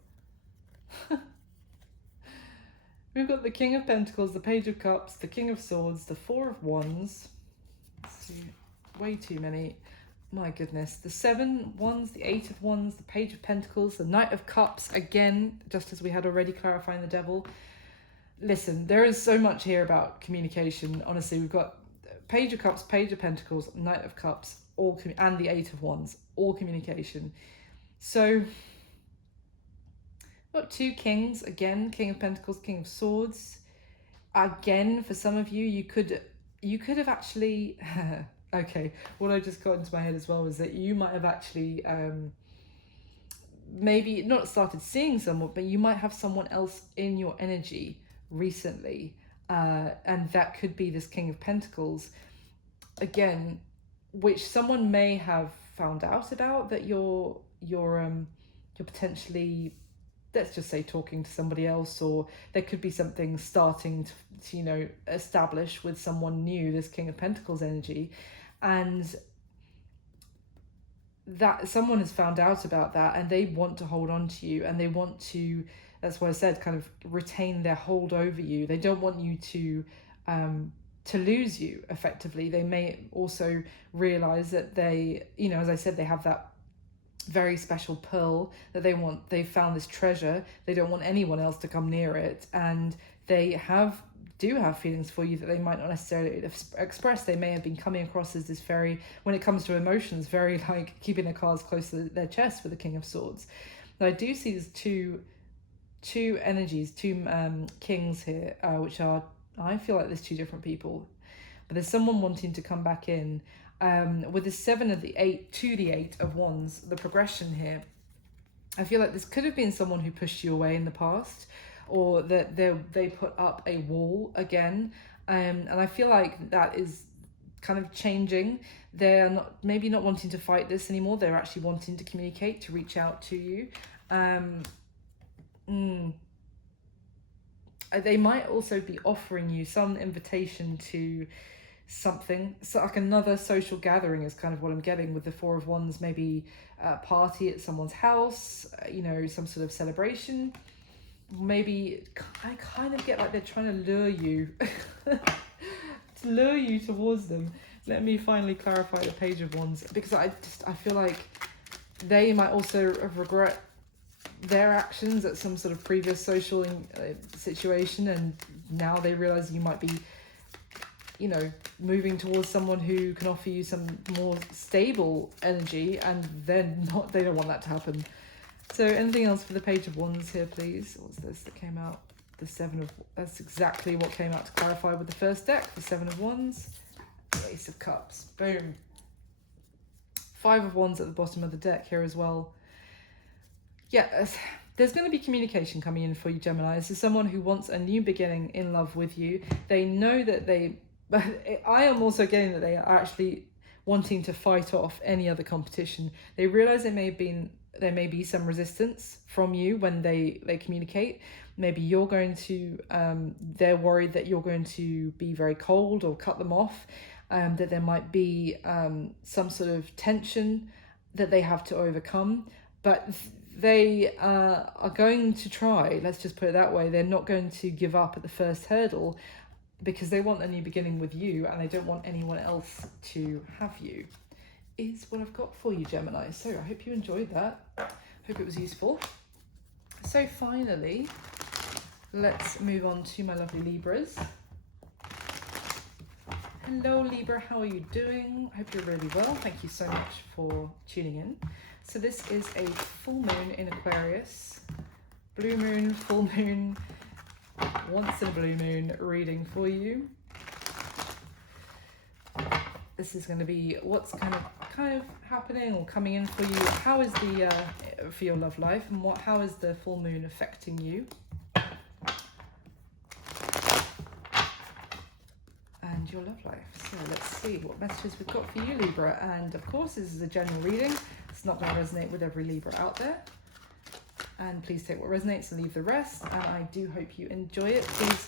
We've got the King of Pentacles, the Page of Cups, the King of Swords, the Four of Wands. Let's see, way too many. My goodness. The Seven Wands, the Eight of Wands, the Page of Pentacles, the Knight of Cups, again, just as we had already clarifying the Devil. Listen, there is so much here about communication. Honestly, we've got Page of Cups, Page of Pentacles, Knight of Cups, and the Eight of Wands, all communication. So, got two kings, again, King of Pentacles, King of Swords. Again, for some of you, you could have actually... Okay, what I just got into my head as well was that you might have actually maybe not started seeing someone, but you might have someone else in your energy recently. And that could be this King of Pentacles, again, which someone may have found out about, that you're potentially, let's just say, talking to somebody else, or there could be something starting to you know, establish with someone new, this King of Pentacles energy. And that someone has found out about that, and they want to hold on to you, and they want to, that's why I said, kind of retain their hold over you. They don't want you to lose you effectively. They may also realize that they, you know, as I said, they have that very special pearl that they want. They found this treasure. They don't want anyone else to come near it, and they do have feelings for you that they might not necessarily express. They may have been coming across as this very, when it comes to emotions, very like keeping their cards close to their chest with the King of Swords. But I do see there's two energies, two kings here, which are, I feel like there's two different people, but there's someone wanting to come back in. With the Seven of the Eight to the Eight of Wands, the progression here, I feel like this could have been someone who pushed you away in the past, or that they put up a wall again, and I feel like that is kind of changing. They're maybe not wanting to fight this anymore. They're actually wanting to communicate, to reach out to you. They might also be offering you some invitation to something, so like another social gathering is kind of what I'm getting with the Four of Wands. Maybe a party at someone's house, you know, some sort of celebration. Maybe I kind of get like they're trying to lure you to lure you towards them. Let me finally clarify the Page of Wands, because I feel like they might also regret their actions at some sort of previous social situation, and now they realize you might be, you know, moving towards someone who can offer you some more stable energy, and they don't want that to happen. So anything else for the Page of Wands here, please? What's this that came out? The Seven of... That's exactly what came out to clarify with the first deck. The Seven of Wands. The Ace of Cups. Boom. Five of Wands at the bottom of the deck here as well. Yeah, there's going to be communication coming in for you, Gemini. This is someone who wants a new beginning in love with you. They know that they... But I am also getting that they are actually wanting to fight off any other competition. They realise there may be some resistance from you when they communicate. Maybe you're going to, they're worried that you're going to be very cold or cut them off, that there might be some sort of tension that they have to overcome. But they are going to try, let's just put it that way. They're not going to give up at the first hurdle, because they want a new beginning with you, and they don't want anyone else to have you, is what I've got for you, Gemini. So I hope you enjoyed that. Hope it was useful. So finally, let's move on to my lovely Libras. Hello Libra, how are you doing? I hope you're really well. Thank you so much for tuning in. So this is a full moon in Aquarius. Blue moon, full moon, once in a blue moon reading for you. This is going to be what's kind of happening or coming in for you. How is the for your love life, and how is the full moon affecting you? And your love life. So let's see what messages we've got for you, Libra. And of course, this is a general reading. It's not going to resonate with every Libra out there. and please take what resonates and leave the rest. And I do hope you enjoy it. Please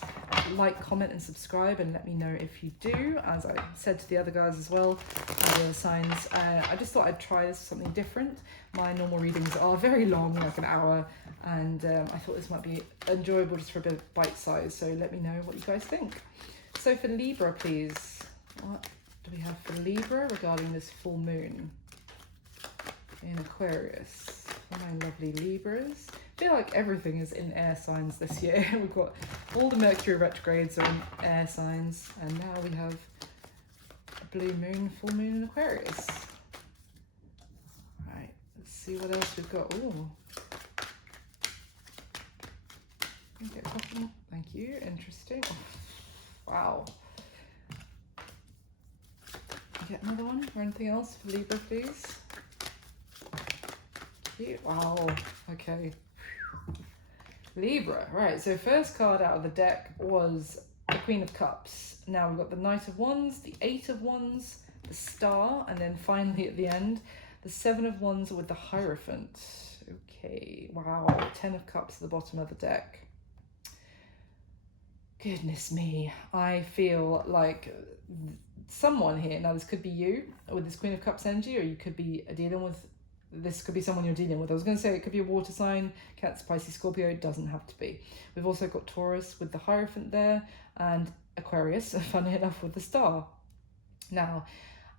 like, comment and subscribe, and let me know if you do. As I said to the other guys as well, the other signs, I just thought I'd try this something different. My normal readings are very long, like an hour, and I thought this might be enjoyable just for a bit of bite size. So let me know what you guys think. So for Libra, please, what do we have for Libra regarding this full moon in Aquarius? For my lovely Libras. I feel like everything is in air signs this year. We've got all the Mercury retrogrades are in air signs, and now we have a blue moon, full moon in Aquarius. Right, let's see what else we've got. Ooh. Get a couple more. Thank you. Interesting. Oh, wow. Get another one or anything else for Libra, please. Wow. Okay. Libra. Right. So first card out of the deck was the Queen of Cups. Now we've got the Knight of Wands, the Eight of Wands, the Star, and then finally at the end, the Seven of Wands with the Hierophant. Okay. Wow. 10 of Cups at the bottom of the deck. Goodness me. I feel like someone here, now this could be you with this Queen of Cups energy, or you could be dealing with, this could be someone you're dealing with. I was going to say it could be a water sign, Cancer, Pisces, Scorpio. It doesn't have to be. We've also got Taurus with the Hierophant there, and Aquarius, funny enough, with the Star. Now,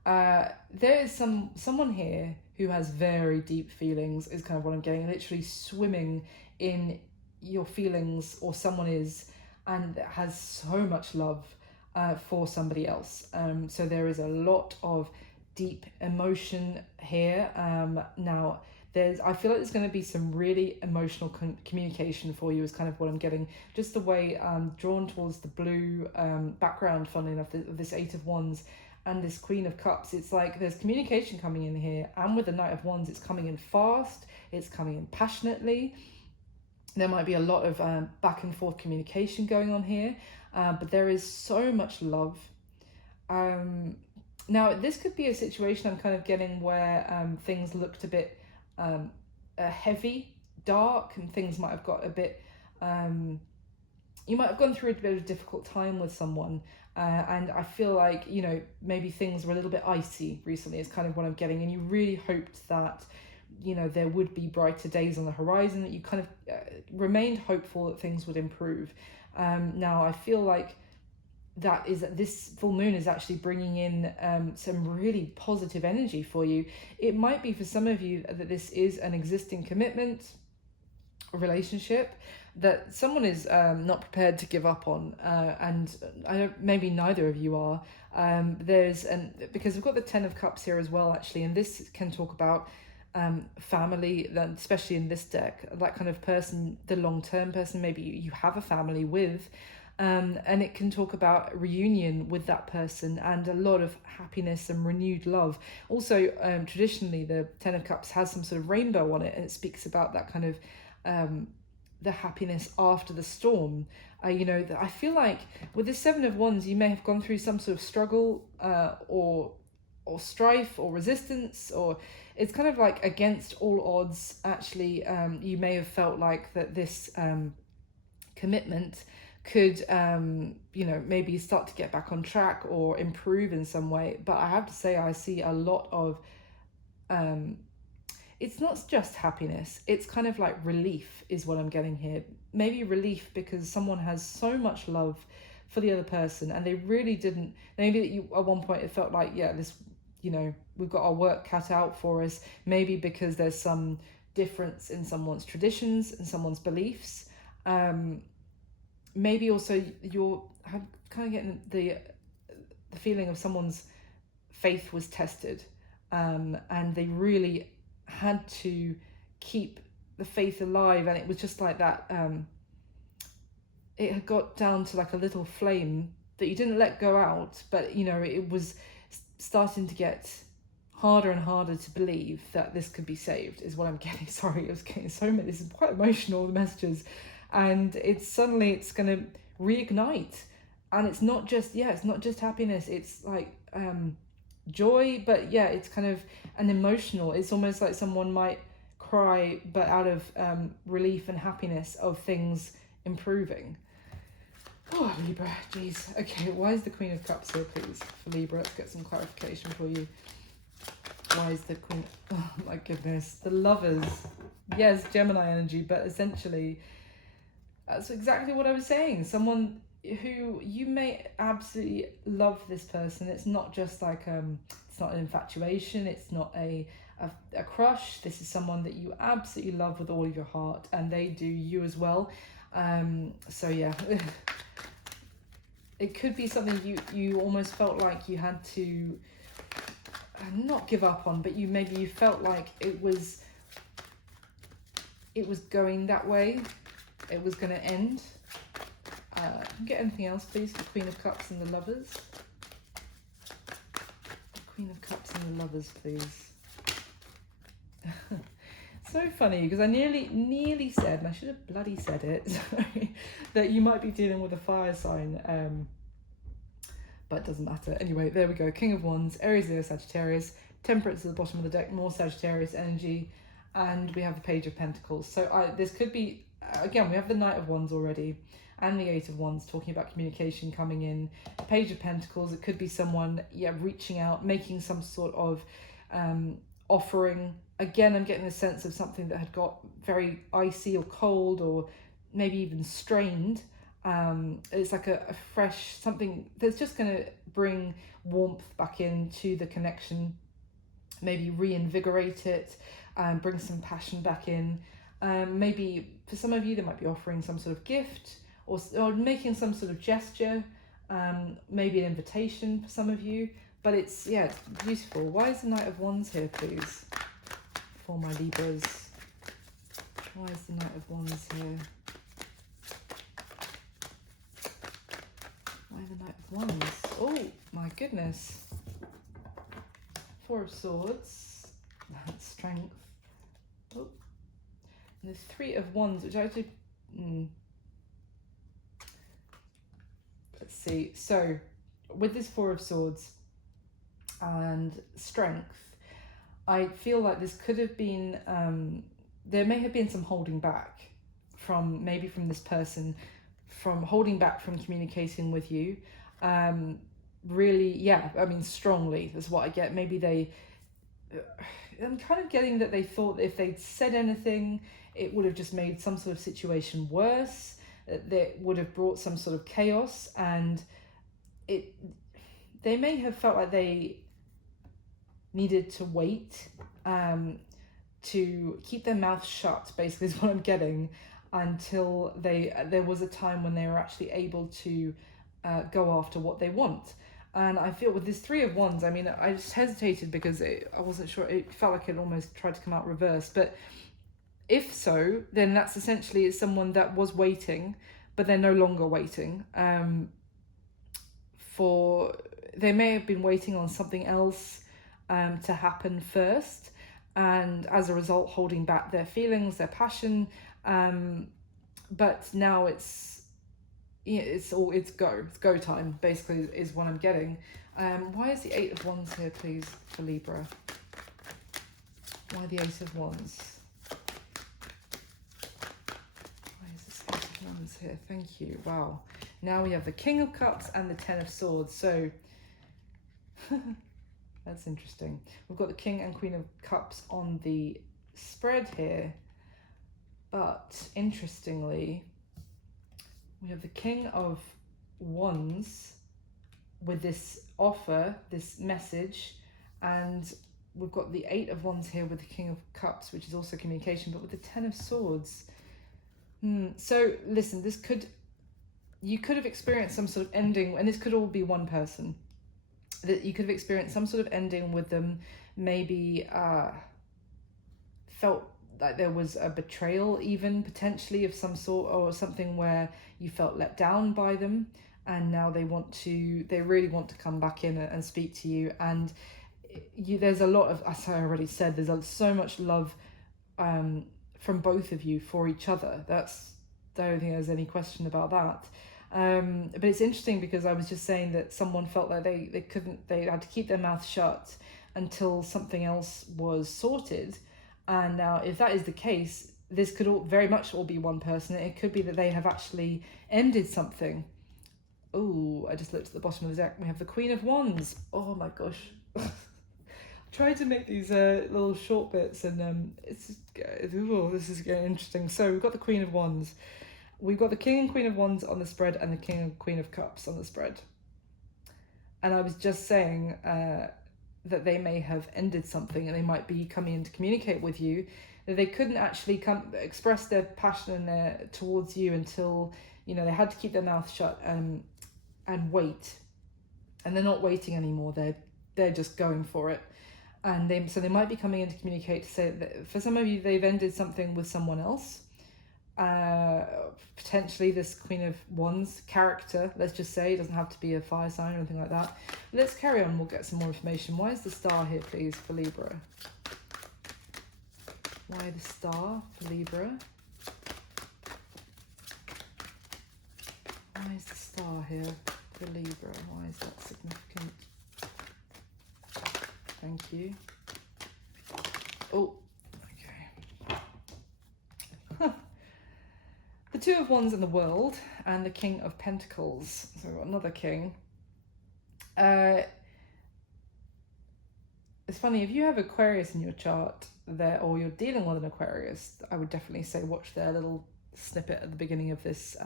there is someone here who has very deep feelings, is kind of what I'm getting, literally swimming in your feelings, or someone is, and has so much love for somebody else. So there is a lot of deep emotion here. Now, I feel like there's going to be some really emotional communication for you, is kind of what I'm getting. Just the way I'm drawn towards the blue background, funnily enough, of this Eight of Wands and this Queen of Cups. It's like there's communication coming in here, and with the Knight of Wands, it's coming in fast, it's coming in passionately. There might be a lot of back and forth communication going on here, but there is so much love. Now, this could be a situation I'm kind of getting where things looked a bit heavy, dark, and things might have got a bit... you might have gone through a bit of a difficult time with someone, and I feel like, you know, maybe things were a little bit icy recently, is kind of what I'm getting, and you really hoped that, you know, there would be brighter days on the horizon, that you kind of remained hopeful that things would improve. Now I feel like this full moon is actually bringing in some really positive energy for you. It might be for some of you that this is an existing commitment, a relationship that someone is not prepared to give up on, and maybe neither of you are. Because we've got the 10 of Cups here as well, actually, and this can talk about family, then especially in this deck, that kind of person, the long-term person maybe you have a family with, and it can talk about reunion with that person and a lot of happiness and renewed love. Also, traditionally the 10 of Cups has some sort of rainbow on it, and it speaks about that kind of the happiness after the storm. You know, I feel like with the 7 of Wands, you may have gone through some sort of struggle or strife or resistance, or it's kind of like against all odds, actually. You may have felt like that this commitment could, you know, maybe start to get back on track or improve in some way. But I have to say, I see a lot of, it's not just happiness, it's kind of like relief is what I'm getting here. Maybe relief because someone has so much love for the other person, and they really didn't, maybe that you at one point it felt like, yeah, this, you know, we've got our work cut out for us, maybe because there's some difference in someone's traditions and someone's beliefs. Maybe also you're kind of getting the feeling of someone's faith was tested, and they really had to keep the faith alive, and it was just like that, it had got down to like a little flame that you didn't let go out, but you know, it was starting to get harder and harder to believe that this could be saved, is what I'm getting. Sorry, I was getting so many, this is quite emotional, the messages, and it's going to reignite, and it's not just happiness, it's like joy, but yeah, it's kind of an emotional, it's almost like someone might cry, but out of relief and happiness of things improving. Oh, Libra, geez. Okay, why is the Queen of Cups here, please, for Libra? Let's get some clarification for you. Why is the Queen... Oh, my goodness. The Lovers. Yes, Gemini energy, but essentially, that's exactly what I was saying. Someone who you may absolutely love this person. It's not just like, it's not an infatuation. It's not a crush. This is someone that you absolutely love with all of your heart, and they do you as well. So yeah, it could be something you almost felt like you had to not give up on, but you felt like it was going that way. It was going to end. Get anything else, please? The Queen of Cups and the Lovers. The Queen of Cups and the Lovers, please. So funny, because I nearly said, and I should have bloody said it, sorry, that you might be dealing with a fire sign, but it doesn't matter. Anyway, there we go. King of Wands, Aries, Leo, Sagittarius, Temperance at the bottom of the deck, more Sagittarius energy, and we have the Page of Pentacles. So this could be, again, we have the Knight of Wands already, and the Eight of Wands, talking about communication coming in. Page of Pentacles, it could be someone, reaching out, making some sort of offering. Again, I'm getting the sense of something that had got very icy or cold, or maybe even strained. It's like a fresh something that's just going to bring warmth back into the connection, maybe reinvigorate it, bring some passion back in. Maybe for some of you, they might be offering some sort of gift, or making some sort of gesture, maybe an invitation for some of you. But it's beautiful. Why is the Knight of Wands here, please, for my Libras? Why is the Knight of Wands here? Why the Knight of Wands? Oh, my goodness. Four of Swords. That's strength. Oh. And the Three of Wands, which I actually... Let's see. So, with this Four of Swords and strength, I feel like this could have been... there may have been some holding back from this person, from holding back from communicating with you. Really, strongly is what I get. Maybe I'm kind of getting that they thought that if they'd said anything, it would have just made some sort of situation worse, that would have brought some sort of chaos, and they may have felt like they needed to wait, to keep their mouth shut, basically, is what I'm getting, until there was a time when they were actually able to go after what they want. And I feel with this Three of Wands, I just hesitated because I wasn't sure. It felt like it almost tried to come out reverse. But if so, then that's essentially someone that was waiting, but they're no longer waiting. They may have been waiting on something else to happen first, and as a result holding back their feelings, their passion. But now it's go time, basically, is what I'm getting. Why is the Eight of Wands here, please, for Libra? Why the Eight of Wands? Why is this Eight of Wands here? Thank you. Wow. Now we have the King of Cups and the Ten of Swords. So that's interesting. We've got the King and Queen of Cups on the spread here. But interestingly, we have the King of Wands with this offer, this message, and we've got the Eight of Wands here with the King of Cups, which is also communication, but with the Ten of Swords. So listen, you could have experienced some sort of ending, and this could all be one person, that you could have experienced some sort of ending with them, maybe felt like there was a betrayal, even potentially of some sort, or something where you felt let down by them, and now they really want to come back in and speak to you. And there's a lot of, as I already said, there's so much love from both of you for each other. I don't think there's any question about that. But it's interesting because I was just saying that someone felt like they had to keep their mouth shut until something else was sorted. And now, if that is the case, this could all very much all be one person. It could be that they have actually ended something. Oh, I just looked at the bottom of the deck. We have the Queen of Wands. Oh my gosh. Tried to make these little short bits, and this is getting interesting. So we've got the Queen of Wands. We've got the King and Queen of Wands on the spread, and the King and Queen of Cups on the spread. And I was just saying that they may have ended something, and they might be coming in to communicate with you, that they couldn't actually express their passion towards you until, you know, they had to keep their mouth shut and wait. And they're not waiting anymore. They're just going for it. And so they might be coming in to communicate, to say that for some of you, they've ended something with someone else. Potentially this Queen of Wands character, let's just say, it doesn't have to be a fire sign or anything like that. Let's carry on, we'll get some more information. Why is the star here, please, for Libra? Why the star for Libra? Why is the star here for Libra? Why is that significant? Thank you. Oh, okay. The Two of Wands in the World and the King of Pentacles. So we've got another king. It's funny, if you have Aquarius in your chart there, or you're dealing with an Aquarius, I would definitely say watch their little snippet at the beginning of this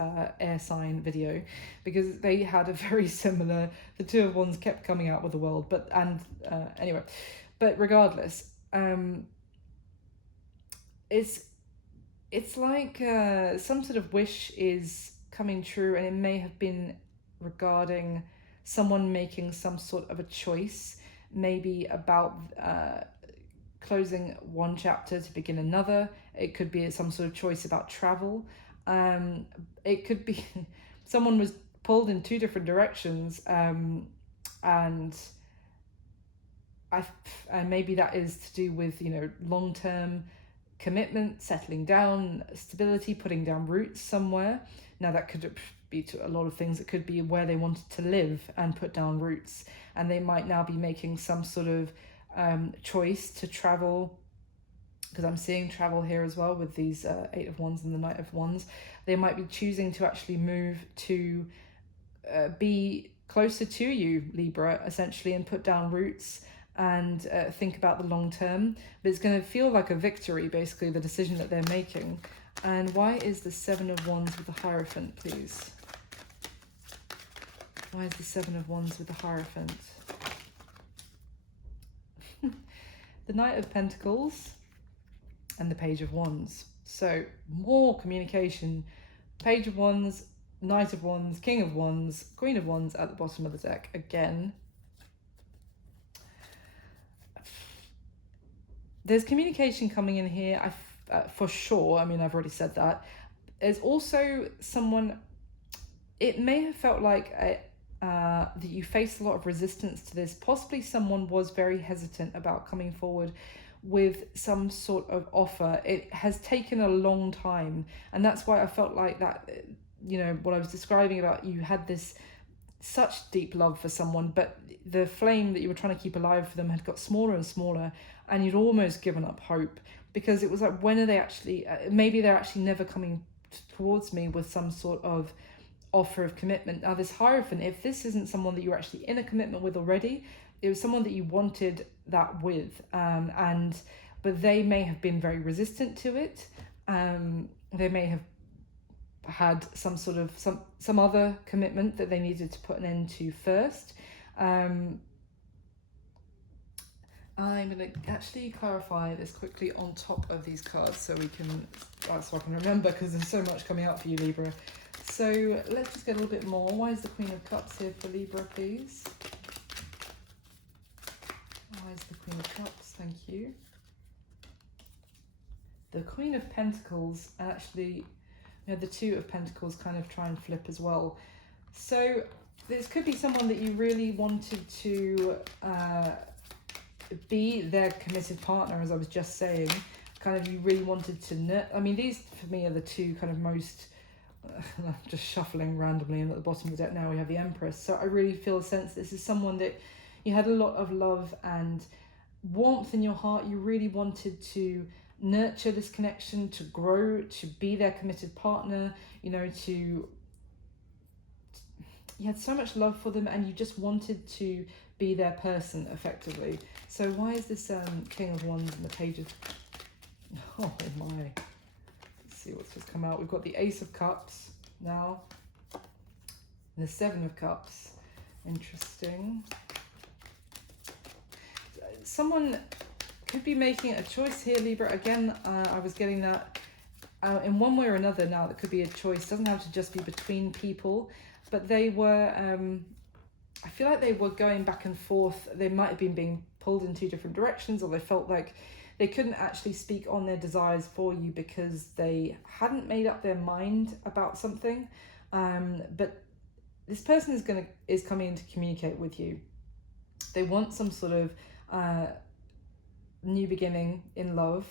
air sign video, because they had a very similar, the Two of Wands kept coming out with the world, anyway, but regardless, it's like some sort of wish is coming true, and it may have been regarding someone making some sort of a choice, maybe about closing one chapter to begin another. It could be some sort of choice about travel. It could be someone was pulled in two different directions, and maybe that is to do with, you know, long-term commitment, settling down, stability, putting down roots somewhere. Now that could be to a lot of things. It could be where they wanted to live and put down roots, and they might now be making some sort of choice to travel, because I'm seeing travel here as well with these Eight of Wands and the Knight of Wands. They might be choosing to actually move to be closer to you, Libra, essentially, and put down roots and think about the long term. But it's going to feel like a victory, basically, the decision that they're making. And why is the Seven of Wands with the Hierophant, please? Why is the Seven of Wands with the Hierophant? The Knight of Pentacles and the Page of Wands. So more communication. Page of Wands, Knight of Wands, King of Wands, Queen of Wands at the bottom of the deck again. There's communication coming in here, for sure. I mean, I've already said that. There's also someone, it may have felt like that you faced a lot of resistance to this. Possibly someone was very hesitant about coming forward with some sort of offer. It has taken a long time, and that's why I felt like that, you know, what I was describing about you had this such deep love for someone, but the flame that you were trying to keep alive for them had got smaller and smaller, and you'd almost given up hope, because it was like, when are they actually, maybe they're actually never coming towards me with some sort of offer of commitment. Now this Hierophant, if this isn't someone that you're actually in a commitment with already, it was someone that you wanted that with, but they may have been very resistant to it. They may have had some sort of some other commitment that they needed to put an end to first. I'm going to actually clarify this quickly on top of these cards so I can remember, because there's so much coming out for you, Libra. So let's just get a little bit more. Why is the Queen of Cups here for Libra, please? Why is the Queen of Cups? Thank you. The Queen of Pentacles, actually, you know, the Two of Pentacles kind of try and flip as well. So this could be someone that you really wanted to be their committed partner, as I was just saying. Kind of, you really wanted to I mean, these for me are the two kind of most just shuffling randomly, and at the bottom of the deck now we have the Empress. So I really feel a sense this is someone that you had a lot of love and warmth in your heart. You really wanted to nurture this connection, to grow, to be their committed partner, you know, you had so much love for them and you just wanted to be their person effectively. So why is this King of Wands and the Page of... Oh my. Let's see what's just come out. We've got the Ace of Cups now. And the Seven of Cups. Interesting. Someone could be making a choice here, Libra. Again, I was getting that in one way or another now. That could be a choice. It doesn't have to just be between people. But they were, I feel like they were going back and forth. They might have been being pulled in two different directions, or they felt like they couldn't actually speak on their desires for you because they hadn't made up their mind about something. But this person is coming in to communicate with you. They want some sort of new beginning in love.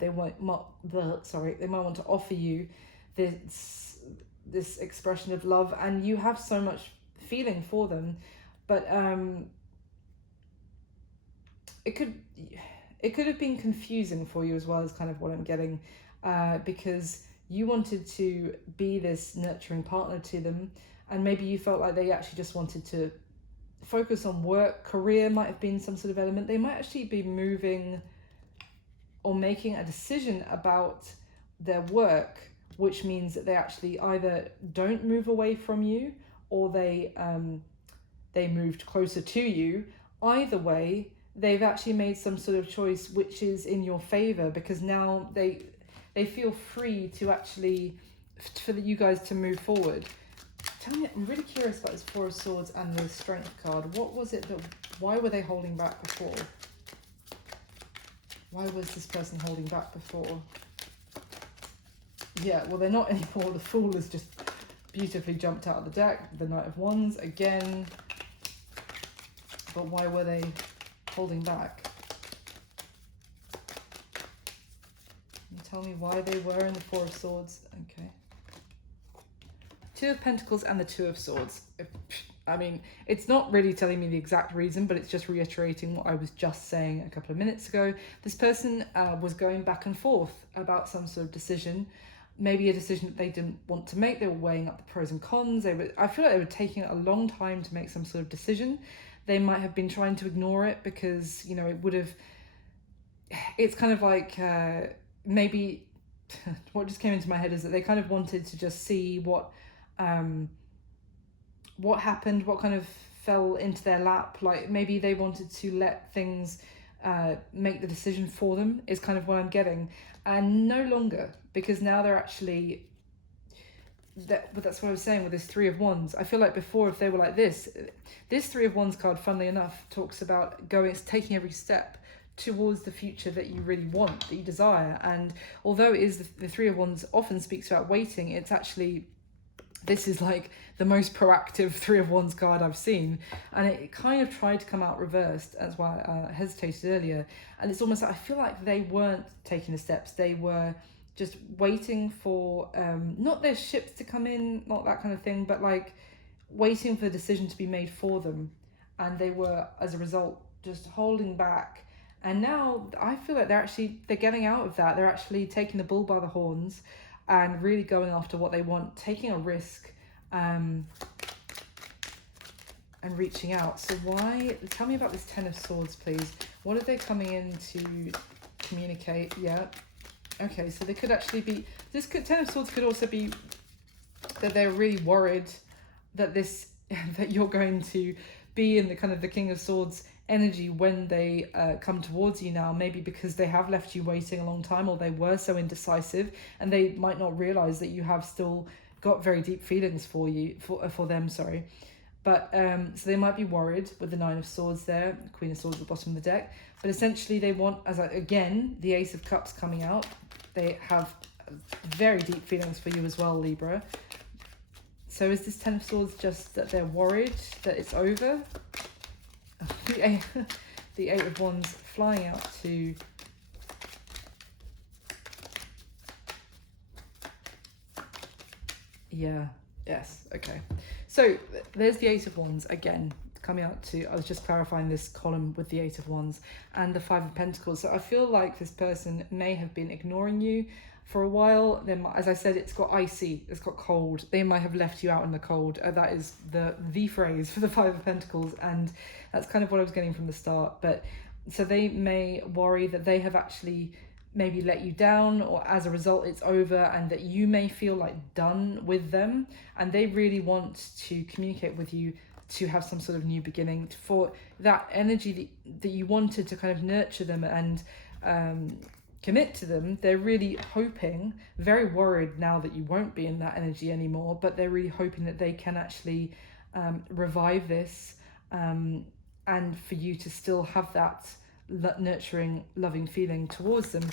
They might want to offer you this expression of love, and you have so much feeling for them, but it could have been confusing for you as well, is kind of what I'm getting, because you wanted to be this nurturing partner to them, and maybe you felt like they actually just wanted to focus on work. Career might have been some sort of element. They might actually be moving or making a decision about their work, which means that they actually either don't move away from you or they moved closer to you. Either way, they've actually made some sort of choice which is in your favor, because now they feel free to actually, for you guys to move forward. Tell me, I'm really curious about this Four of Swords and the Strength card. What was it why were they holding back before? Why was this person holding back before? Yeah, well, they're not anymore. The Fool has just beautifully jumped out of the deck. The Knight of Wands again. But why were they holding back? Can you tell me why they were in the Four of Swords? Okay. Two of Pentacles and the Two of Swords. I mean, it's not really telling me the exact reason, but it's just reiterating what I was just saying a couple of minutes ago. This person was going back and forth about some sort of decision. Maybe a decision that they didn't want to make. They were weighing up the pros and cons. I feel like they were taking a long time to make some sort of decision. They might have been trying to ignore it because, you know, it would have... It's kind of like maybe... What just came into my head is that they kind of wanted to just see what happened, what kind of fell into their lap. Like maybe they wanted to let things make the decision for them, is kind of what I'm getting. And no longer, because now they're actually... But that's what I was saying with this Three of Wands. I feel like before, if they were like this Three of Wands card, funnily enough, talks about taking every step towards the future that you really want, that you desire. And although it is the Three of Wands often speaks about waiting, it's actually... This is like the most proactive Three of Wands card I've seen. And it kind of tried to come out reversed. That's why I hesitated earlier. And it's almost like I feel like they weren't taking the steps. They were just waiting for, not their ships to come in, not that kind of thing, but like waiting for the decision to be made for them. And they were, as a result, just holding back. And now I feel like they're getting out of that. They're actually taking the bull by the horns and really going after what they want, taking a risk, and reaching out. So tell me about this Ten of Swords, please. What are they coming in to communicate? Yeah. Okay, so they could actually be, Ten of Swords could also be that they're really worried that that you're going to be in the kind of the King of Swords energy when they come towards you now, maybe because they have left you waiting a long time, or they were so indecisive and they might not realize that you have still got very deep feelings for them, sorry. But so they might be worried with the Nine of Swords there, the Queen of Swords at the bottom of the deck. But essentially they want, again, the Ace of Cups coming out. They have very deep feelings for you as well, Libra. So is this Ten of Swords just that they're worried that it's over? The Eight of Wands flying out to... Yeah, yes, okay. So there's the Ace of Wands again, coming out to, I was just clarifying this column with the Eight of Wands and the Five of Pentacles. So I feel like this person may have been ignoring you for a while. They might, as I said, it's got icy, it's got cold. They might have left you out in the cold. That is the phrase for the Five of Pentacles, and that's kind of what I was getting from the start. But so they may worry that they have actually maybe let you down, or as a result it's over, and that you may feel like done with them, and they really want to communicate with you to have some sort of new beginning, for that energy that you wanted to kind of nurture them and commit to them. They're really hoping, very worried now that you won't be in that energy anymore, but they're really hoping that they can actually revive this, and for you to still have that nurturing, loving feeling towards them.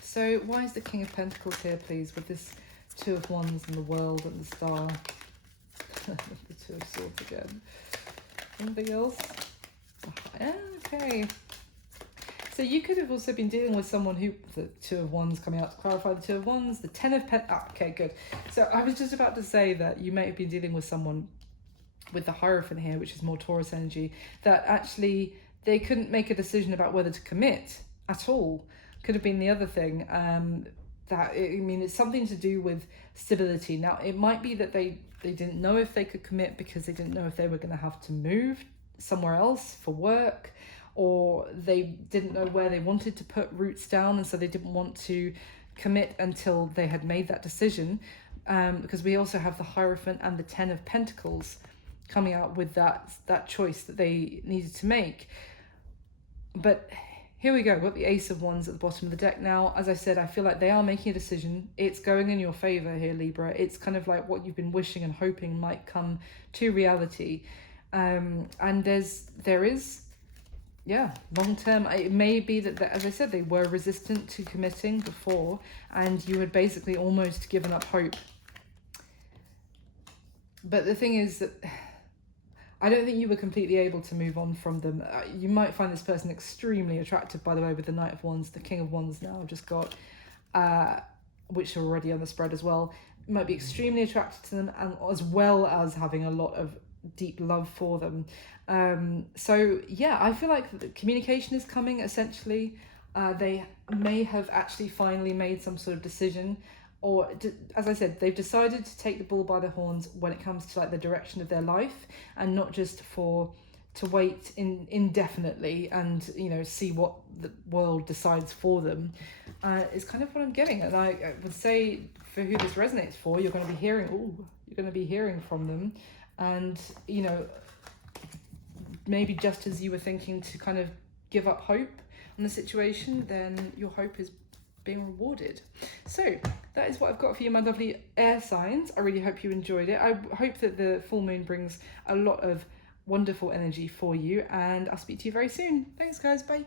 So why is the King of Pentacles here, please, with this Two of Wands and the World and the Star? The Two of Swords again. Anything else? Okay. So you could have also been dealing with someone who, the Two of Wands coming out to clarify the Two of Wands, the Ten of Pentacles. Okay, good. So I was just about to say that you may have been dealing with someone with the Hierophant here, which is more Taurus energy, that actually they couldn't make a decision about whether to commit at all. Could have been the other thing. It's something to do with stability. Now, it might be that they didn't know if they could commit because they didn't know if they were going to have to move somewhere else for work, or they didn't know where they wanted to put roots down, and so they didn't want to commit until they had made that decision. Because we also have the Hierophant and the Ten of Pentacles coming out with that choice that they needed to make. But here we go, we've got the Ace of Wands at the bottom of the deck now. As I said, I feel like they are making a decision. It's going in your favor here, Libra. It's kind of like what you've been wishing and hoping might come to reality. And there is, long term. It may be that, as I said, they were resistant to committing before, and you had basically almost given up hope. But the thing is that I don't think you were completely able to move on from them. You might find this person extremely attractive, by the way, with the Knight of Wands, the King of Wands now just got, which are already on the spread as well. You might be extremely attracted to them, and as well as having a lot of deep love for them. I feel like the communication is coming, essentially. They may have actually finally made some sort of decision, or as I said, they've decided to take the bull by the horns when it comes to like the direction of their life, and not just to wait indefinitely and see what the world decides for them. Is kind of what I'm getting. And I would say, for who this resonates for, you're going to be hearing from them, and maybe just as you were thinking to kind of give up hope on the situation, then your hope is being rewarded. So that is what I've got for you, my lovely air signs. I really hope you enjoyed it. I hope that the full moon brings a lot of wonderful energy for you, and I'll speak to you very soon. Thanks guys, bye.